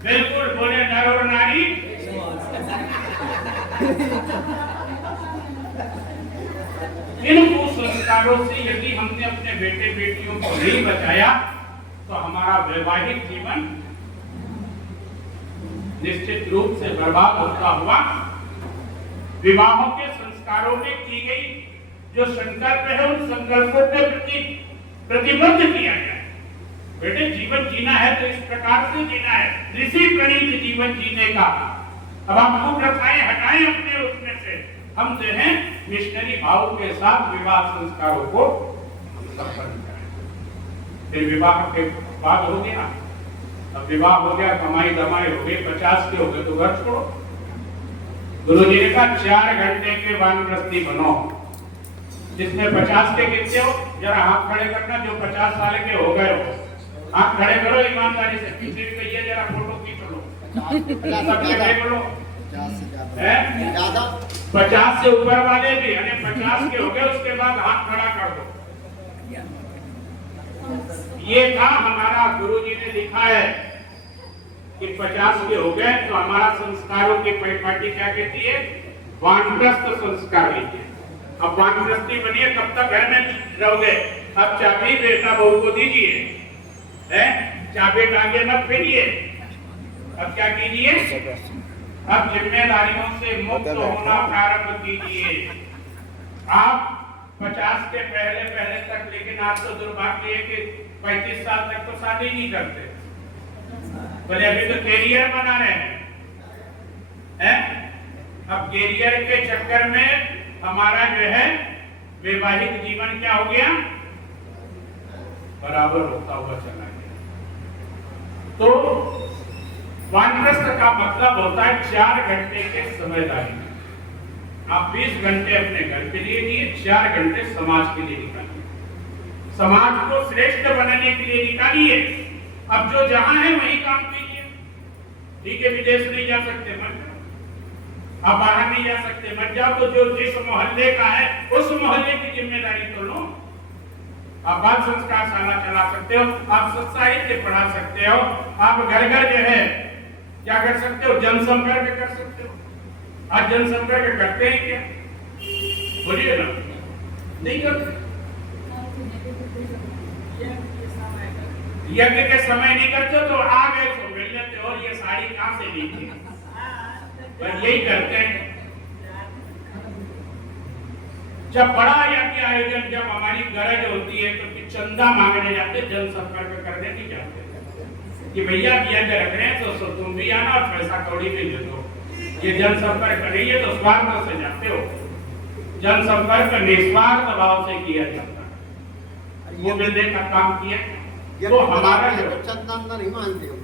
बिल्कुल बोले नर और नारी। इन कुसंस्कारों से यदि हमने अपने बेटे बेटियों को नहीं बचाया तो हमारा वैवाहिक जीवन निश्चित रूप से बर्बाद होता हुआ। विवाहों के संस्कारों में की गई जो संकल्प है उन संकल्पों के प्रति प्रतिबद्ध किया जाए। बेटे, जीवन जीना है तो इस प्रकार से जीना है, ऋषि प्रणीत जीवन जीने का। अब आप कुप्रथाएं हटाएं अपने उसमें से। हम जो है मिशनरी भाव के साथ विवाह संस्कारों को संपन्न करें। फिर विवाह के बाद हो गया, अब विवाह हो गया, कमाई दमाई हो गई, 50 के हो गए तो घर छोड़ो। गुरु जी ने कहा 4 घंटे के वानप्रस्थी बनो। जिसमें 50 के कितने हो जरा हाथ खड़े करना, जो 50 साल के हो गए हो हाथ खड़े करो ईमानदारी से। किसी भी कहिए जरा फोटो खींच लो, सब खड़े करो। 50 से ऊपर वाले भी, यानी 50 के हो गए उसके बाद हाथ खड़ा कर दो। ये था हमारा, गुरु जी ने लिखा है कि 50 के हो गए तो हमारा संस्कारों की परिपाटी क्या कहती है? वानप्रस्थ संस्कार लीजिए। अब वानप्रस्थी बनिए, कब तक घर में रहोगे? अब चाबी बेटा बहू को दीजिए, है चाबी टांगे मत फिरिए। अब क्या कीजिए? अब जिम्मेदारियों से मुक्त होना प्रारंभ कीजिए। आप 50 के पहले तक, लेकिन आप तो दुर्भाग्य है कि 35 साल तक तो शादी नहीं करते, बोले अभी तो कैरियर बना रहे हैं। अब कैरियर के चक्कर में हमारा जो है वैवाहिक जीवन क्या हो गया? बराबर होता हुआ चला गया। तो वानप्रस्थ का मतलब होता है 4 घंटे के समझदारी। आप 20 घंटे अपने घर के लिए दिए, 4 घंटे समाज के लिए निकालिए, समाज को श्रेष्ठ बनाने के लिए निकालिए। अब जो जहां है वहीं काम कीजिए। ठीक है, विदेश नहीं जा सकते मत जाओ, आप बाहर नहीं जा सकते मत जाओ, तो जो जिस मोहल्ले का है उस मोहल्ले की जिम्मेदारी तो लो। आप बाल संस्कार शाला चला सकते हो, आप सत्साहित्य पढ़ा सकते हो, आप घर घर जो है क्या कर सकते हो? जनसंपर्क कर सकते हो। आज जनसंपर्क करते हैं क्या? बोलिए ना, नहीं करते। यज्ञ के समय नहीं करते तो आ गए तो मिल लेते, और ये साड़ी कहां से ली थी? बस यही करते हैं। जब बड़ा यज्ञ आयोजन, जब हमारी गरज होती है तो चंदा मांगने जाते, जनसंपर्क करने नहीं जाते कि भैया यज्ञ रख रहे हैं तो तुम भी आना और पैसा कौड़ी भी दे दो। ये जनसंपर्क नहीं है तो स्वार्थ से जाते हो। जनसंपर्क निस्वार्थ भाव से किया जाता है। वो मिलने का काम किया तो हमारा चंदा नहीं मानते हो,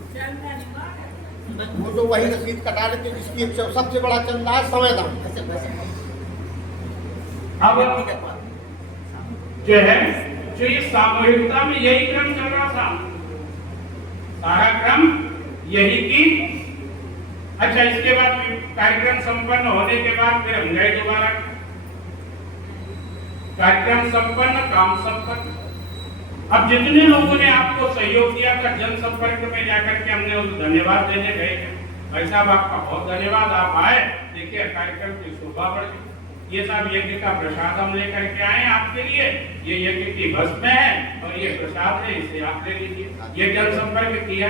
वो तो वही रसीद कटा लेते जिसकी सबसे बड़ा चंदा है संवेदन। अब जो है जो ये सामूहिकता में यही क्रम चल रहा था, सारा क्रम यही की। अच्छा, इसके बाद कार्यक्रम संपन्न होने के बाद फिर हम गए दोबारा कार्यक्रम संपन्न, काम संपन्न। अब जितने लोगों ने आपको सहयोग दिया था जनसंपर्क में जाकर के, हमने उस धन्यवाद देने गए भाई साहब आपका बहुत धन्यवाद, आप आए, देखिए कार्यक्रम की शोभा बढ़ गई। ये सब यज्ञ का प्रसाद हम लेकर के आए आपके लिए, ये यज्ञ की भस्म है और ये प्रसाद है, इसे आप ले लीजिए। ये जनसंपर्क किया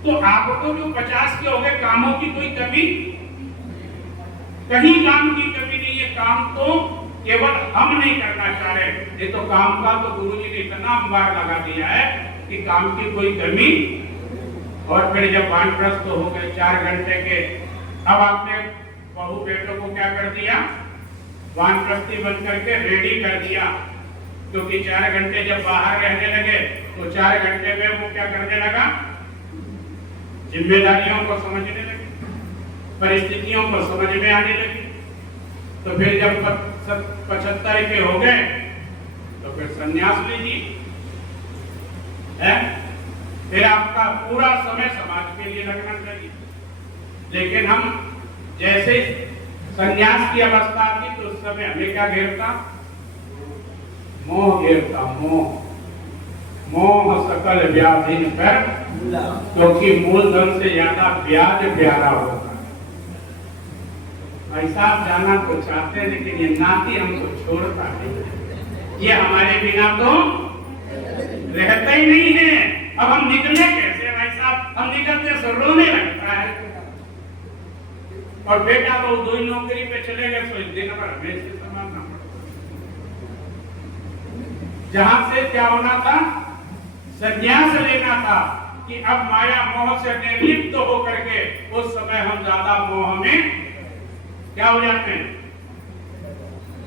तो आपको जो 50 के हो गए कामों की कोई कमी, कहीं काम की कमी नहीं है। काम तो केवल हम नहीं करना चाह रहे, ये तो काम का तो गुरुजी ने इतना अंबार लगा दिया है कि काम की कोई कमी। और फिर जब वानप्रस्थ हो गए 4 घंटे के, अब आपने बहू बेटों को क्या कर दिया, वानप्रस्थी बन करके रेडी कर दिया, क्योंकि 4 घंटे जब बाहर रहने लगे तो 4 घंटे में वो क्या करने लगा, जिम्मेदारियों को समझने लगे, परिस्थितियों को समझ में आने लगी। तो फिर जब 75 के हो गए तो फिर संन्यास लीजिए, फिर आपका पूरा समय समाज के लिए लगना चाहिए। लेकिन हम जैसे संन्यास की अवस्था आती तो उस समय हमें क्या घेरता, मोह घेरता, मोह सकल व्याधि पर, क्योंकि मूलधन से ज्यादा ब्याज प्यारा होता है। भाई साहब जाना तो चाहते हैं लेकिन ये नाती हमको छोड़ता है, ये हमारे बिना तो रहता ही नहीं है। अब हम निकले कैसे भाई साहब, हम निकलते से रोने लगता है। और बेटा वो 2 नौकरी पे चले गए तो दिन भर हमें से संभालना पड़ता। जहां से क्या होना था, संन्यास लेना था कि अब माया मोह से निर्लिप्त होकर के उस समय हम ज्यादा मोह में क्या हो जाते हैं,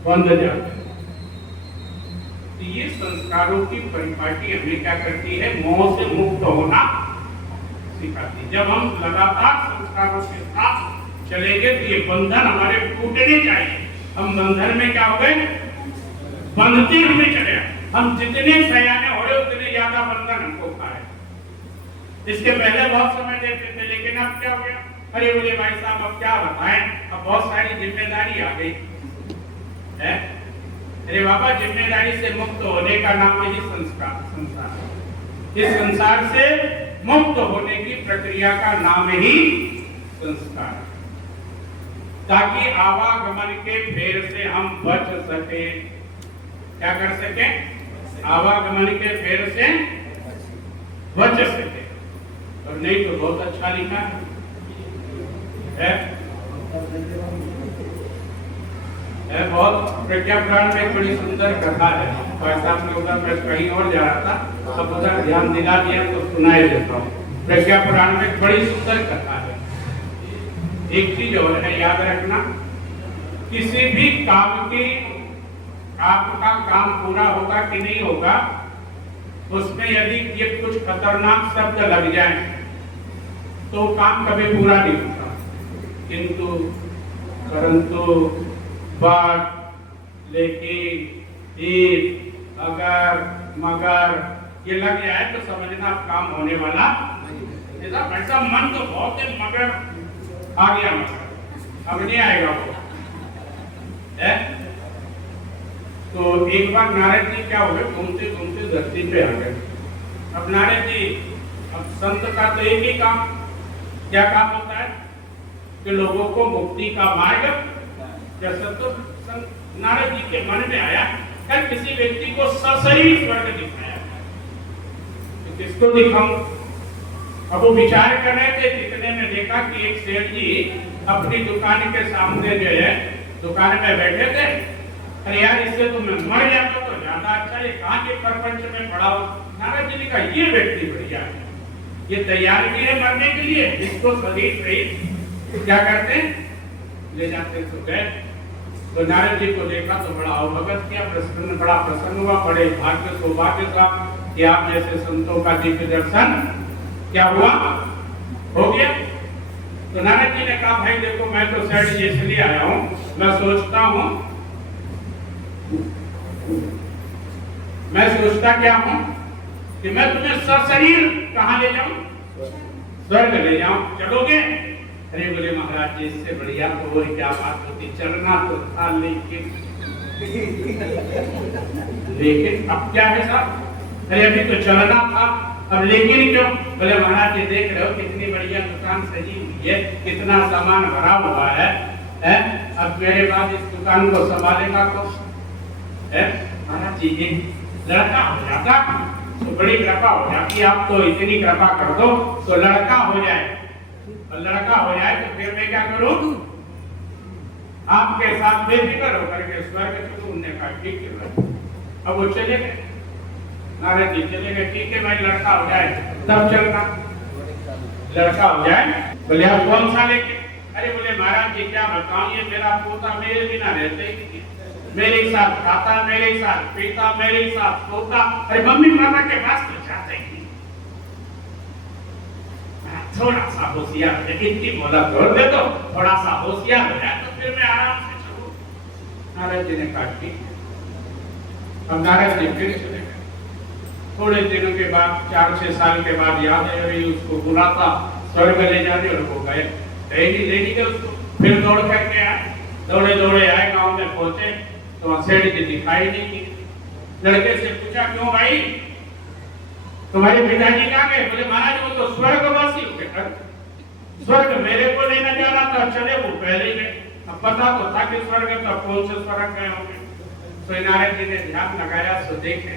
बंध जाते हैं। तो ये संस्कारों की परिपाटी हमें क्या करती है, मोह से मुक्त होना सिखाती। जब हम लगातार संस्कारों के साथ चलेंगे तो ये बंधन हमारे टूटने चाहिए। हम बंधन में क्या हो गए, बंधते हुए चले। हम जितने सयाने हो रहे उतने ज्यादा बंधन हमको खाए। इसके पहले बहुत समय देते थे, लेकिन अब क्या हो गया, अरे बोले भाई साहब अब क्या बताएं, अब बहुत सारी जिम्मेदारी आ गई है। अरे बाबा, जिम्मेदारी से मुक्त होने का नाम है संस्कार। इस संसार से मुक्त होने की प्रक्रिया का नाम ही संस्कार, ताकि आवागमन के फेर से हम बच सके। क्या कर सके, आवागमन के फेर से बच सके। और नहीं तो बहुत अच्छा लिखा है बहुत। प्रज्ञा पुराण में बड़ी सुंदर कथा है। साहब ने उधर मैं कहीं और जा रहा था, अब उधर ध्यान दिला दिया तो सुनाई देता हूँ। प्रज्ञा पुराण में बड़ी सुंदर कथा है। एक चीज और है, याद रखना, किसी भी काम की आपका काम पूरा होगा कि नहीं होगा, उसमें यदि ये कुछ खतरनाक शब्द लग जाए तो काम कभी पूरा नहीं होता। किंतु, परंतु, बट, लेकिन, अगर, मगर ये लग जाए तो समझना काम होने वाला। ऐसा मन तो बहुत है, मगर आ गया, मगर अब नहीं आएगा वो है। तो एक बार नारद जी क्या हो गए, घूमते घूमते धरती पे आ गए। अब नारद जी, अब संत का तो एक ही काम, क्या काम होता है कि लोगों को मुक्ति का मार्ग, जैसे तो नारद जी के मन में आया कि किसी व्यक्ति को सशरीर स्वर्ग दिखाया, तो किसको दिखाऊं। अब वो विचार कर रहे थे, कितने में देखा कि एक सेठ जी अपनी दुकान के सामने जो है दुकान में बैठे थे। अरे यार, इससे तो मैं मर जाता तो ज्यादा अच्छा, ये कहाँ के प्रपंच में पड़ा हो। नारद जी ने कहा ये व्यक्ति बढ़िया है, ये तैयार भी है मरने के लिए, इसको शरीर सहित क्या करते ले जाते। तो गए, तो नारद जी को देखा तो बड़ा अवगत किया, प्रसन्न, बड़ा प्रसन्न हुआ। बड़े भाग्य सौभाग्य था कि आप जैसे संतों का दिव्य दर्शन क्या हुआ, हो गया। तो नारद जी ने कहा भाई देखो, मैं तो सेठ जी इसलिए आया हूँ, मैं सोचता क्या हूँ कि मैं तुम्हें सशरीर कहाँ ले जाऊं, स्वर्ग ले जाऊं, चलोगे। अरे बोले महाराज जी, इससे बढ़िया तो और क्या बात होती, चलना तो था लेकिन लेकिन अब क्या है साहब, अरे अभी तो चलना था, अब लेकिन क्यों? बोले महाराज जी देख रहे हो कितनी बढ़िया दुकान सजी हुई है, कितना सामान भरा हुआ है, अब मेरे बाद इस दुकान को संभालेगा कौन? महाराज जी एक लड़का हो जाता तो बड़ी कृपा हो जाती, आप तो इतनी कृपा कर दो तो लड़का हो जाए, और लड़का हो जाए तो फिर मैं क्या करूं? आपके साथ बेफिक्र होकर के स्वर्ग चलूं। उन्होंने कहा ठीक है भाई। अब वो चले गए, नारद जी चले गए, ठीक है भाई लड़का हो जाए तब चलना, लड़का हो जाए। बोले आप कौन सा लेके? अरे बोले महाराज जी क्या बताऊं, ये मेरा पोता मेरे बिना रहते ही नहीं, मेरे साथ खाता, मेरे साथ पीता, मेरे साथ सोता, अरे मम्मी पापा के पास तो जाते ही नहीं। थोड़ा सा होशियार हो जाए, इतनी मोहलत छोड़ दे तो थोड़ा सा होशियार हो जाए तो फिर मैं आराम से चलूं। नारद जी ने कहा ठीक है। अब नारद जी फिर चले गए। थोड़े दिनों के बाद 4-6 साल के बाद याद है अभी उसको बुला था स्वर्ग ले जाने, और वो गए ले गए उसको। फिर दौड़ करके आए, दौड़े दौड़े आए, गांव में पहुंचे तो सेठ जी दिखाई नहीं दिए। लड़के से पूछा क्यों भाई तुम्हारे पिताजी कहाँ गए? बोले महाराज वो तो स्वर्गवासी हो गए। स्वर्ग मेरे को लेना जाना था, चले वो पहले ही गए। अब पता तो था कि स्वर्ग है, तो कौन से स्वर्ग गए होंगे? तो नारद जी ने ध्यान लगाया तो देखे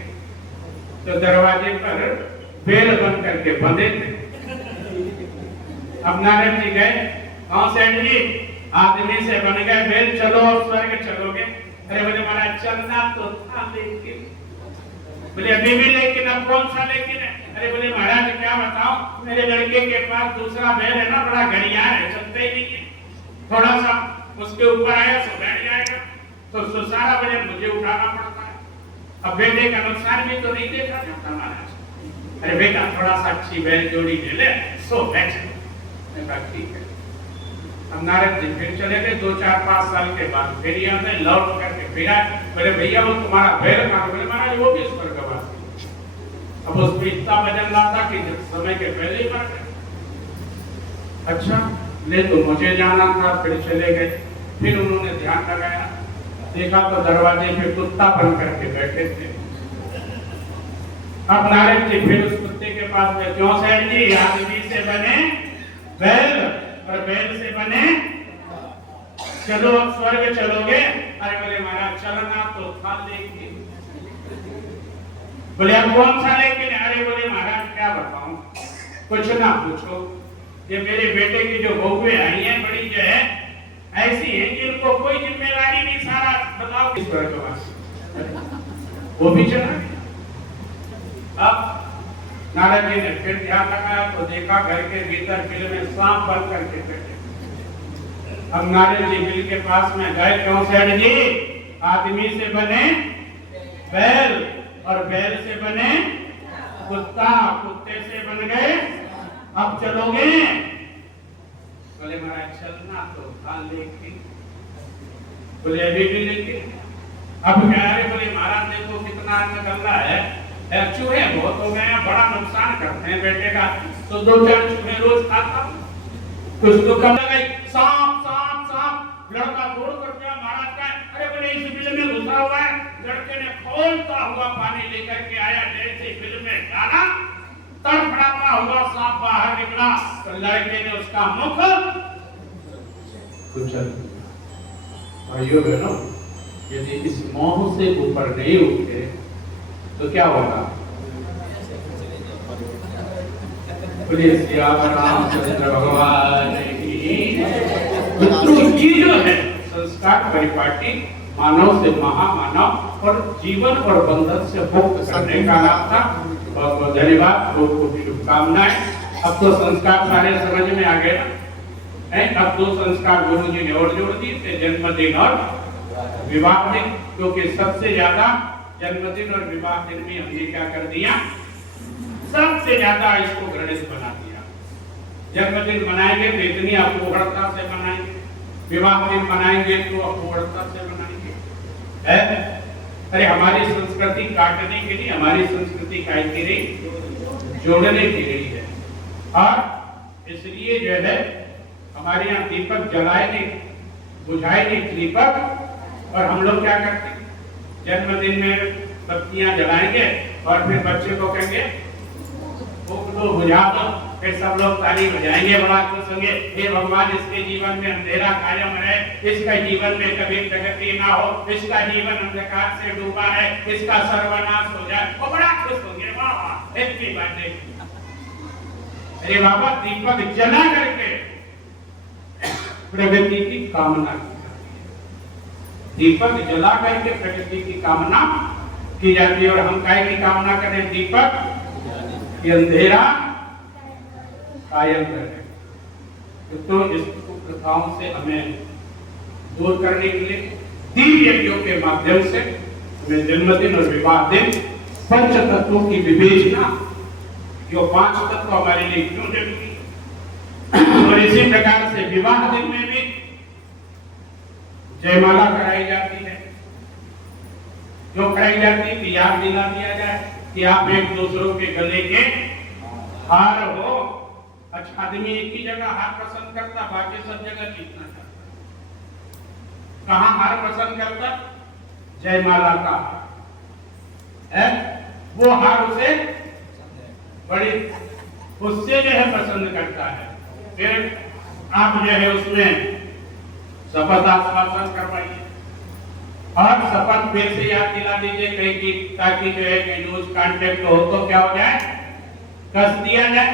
तो दरवाजे पर बेल बन करके बंधे थे। अब नारद जी गए, कौन सेठ जी आदमी से बन गए बेल, चलो स्वर्ग चलोगे? अरे बोले महाराज चलना तो था लेकिन, बोले अभी भी लेकिन, अब कौन सा लेकिन है? अरे बोले महाराज क्या बताऊं, मेरे लड़के के पास दूसरा बैल है ना, बड़ा घड़ियाल है, चलता ही नहीं है, थोड़ा सा उसके ऊपर आया तो बैठ जाएगा, तो सारा वजन मुझे उठाना पड़ता है। अब बेटे का नुकसान भी तो नहीं देखा जाता महाराज। अरे बेटा थोड़ा सा अच्छी बैल जोड़ी ले ले, सो बैठ। मैं कहा ठीक है। अब नारद जी फिर चले गए। 2-4-5 साल के बाद फिर यहाँ से लौट करके फिर आए। बोले भैया वो तुम्हारा बैल कहाँ? बोले महाराज वो भी स्वर्गवासी। अब उसमें इतना वजन लाता कि समय के पहले ही मर गए। अच्छा ले तो मुझे जाना था, फिर चले गए। फिर उन्होंने ध्यान लगाया, देखा तो दरवाजे पे कुत्ता बन करके बैठे थे। अब नारद जी फिर उस कुत्ते के पास गए, क्यों सेठ जी आदमी से बने बैल और बैल से बने चलो अब स्वर्ग चलोगे? अरे बोले महाराज चलना तो था लेकिन। बोले अब कौन सा लेकिन? अरे बोले महाराज क्या बताऊं, कुछ ना पूछो, ये मेरे बेटे की जो बहुएं आई हैं बड़ी जो है ऐसी है जिनको कोई जिम्मेदारी नहीं, सारा बताओ किस स्वर्गवासी। वो भी चला गया। अब नारद जी ने फिर ध्यान लगाया तो देखा घर के भीतर बिल में सांप बन करके बैठे। अब नारद जी बिल के पास में गए, क्यों सेठ जी आदमी से बने बैल और बैल से बने कुत्ता, कुत्ते से बन गए, अब चलोगे? बोले महाराज चलना तो था लेकिन। बोले अभी भी लेकिन। अब कह रहे बोले महाराज देखो कितना अन्न गंदा है, चूहे बहुत हो गए, बड़ा नुकसान करते हैं बेटे का, तो 2-4 चूहे रोज खाता हूं। कुछ तो कम लगाई, सांप सांप सांप, लड़का दौड़ कर गया महाराज का। अरे बोले इस बिल में घुसा हुआ है। लड़के ने खोलता हुआ पानी लेकर के आया, जैसे बिल में डाला तड़फड़ाता हुआ सांप बाहर निकला तो लड़के ने उसका मुख कुचल। भाइयों बहनों यदि इस मोह से ऊपर नहीं उठे तो क्या होगा? बोले रामचंद्र भगवान की जो है संस्कार परिपाटी मानव से महामानव और जीवन और बंधन से मुक्त करने का रास्ता। बहुत बहुत धन्यवाद, बहुत बहुत शुभकामनाएं। अब तो संस्कार सारे समझ में आ गए ना। अब 2 संस्कार गुरु जी ने और जोड़ दिए थे, जन्मदिन और विवाह दिन, क्योंकि सबसे ज्यादा जन्मदिन और विवाह दिन में हमने क्या कर दिया, सबसे ज्यादा इसको घृणित बना दिया। जन्मदिन मनाएंगे तो इतनी अपूर्णता से मनाएंगे, विवाह दिन मनाएंगे तो अपूर्णता से मनाएंगे। अरे हमारी संस्कृति काटने के लिए, हमारी संस्कृति काय की रही, जोड़ने की रही है। और इसलिए जो है हमारे यहाँ दीपक जलाए नहीं, बुझाए नहीं दीपक, और हम लोग क्या करते हैं जन्मदिन में बत्तियां जलाएंगे और फिर बच्चे को कहेंगे फूक दो, बुझा दो, फिर सब लोग ताली बजाएंगे, बड़ा खुश होंगे, हे भगवान इसके जीवन में अंधेरा कायम रहे, इसका जीवन में कभी प्रगति ना हो, इसका जीवन अंधकार से डूबा है, इसका सर्वनाश हो जाए, वो बड़ा खुश होंगे, वाह हैप्पी बर्थडे। अरे बाबा दीपक जला करके प्रगति की कामना की जाती है, दीपक जला करके प्रगति की कामना की जाती है। और हम काय की कामना करें? दीपक कि अंधेरा कायम रहे। तो इस कुप्रथाओं से हमें दूर करने के लिए दिव्य यज्ञों के माध्यम से हमें जन्मदिन और विवाह दिन पंच तत्वों की विवेचना, जो 5 तत्व हमारे लिए क्यों जरूरी है, और इसी प्रकार से विवाह दिन में भी जयमाला कराई जाती है। जो कराई जाती है कि याद दिला दिया जाए कि आप एक दूसरों के गले के हार हो। अच्छा, आदमी एक ही जगह हार पसंद करता, बाकी सब जगह जीतना चाहता। कहाँ हार पसंद करता? जयमाला का हार है, वो हार उसे बड़ी उससे जो है पसंद करता है। फिर आप जो है उसमें शपथ आश्वासन करवाइए और शपथ फिर से याद दिला दीजिए कहीं की, ताकि जो है कि लूज कांटेक्ट हो तो क्या हो जाए, कस दिया जाए,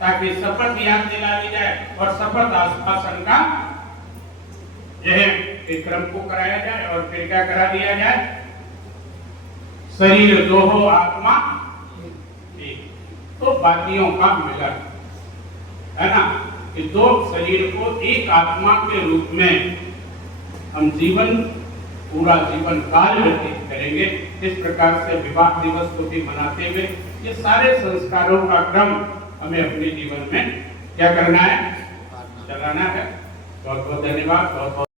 ताकि शपथ याद दिला दी जाए और शपथ आश्वासन का जो है क्रम को कराया जाए। और फिर क्या करा दिया जाए? शरीर दो हो, आत्मा एक, तो बातियों का मिलन है ना, कि दो शरीर को एक आत्मा के रूप में हम पूरा जीवन काल व्यतीत करेंगे। इस प्रकार से विवाह दिवस को भी मनाते हुए ये सारे संस्कारों का क्रम हमें अपने जीवन में क्या करना है, चलाना है। बहुत बहुत धन्यवाद। बहुत बहुत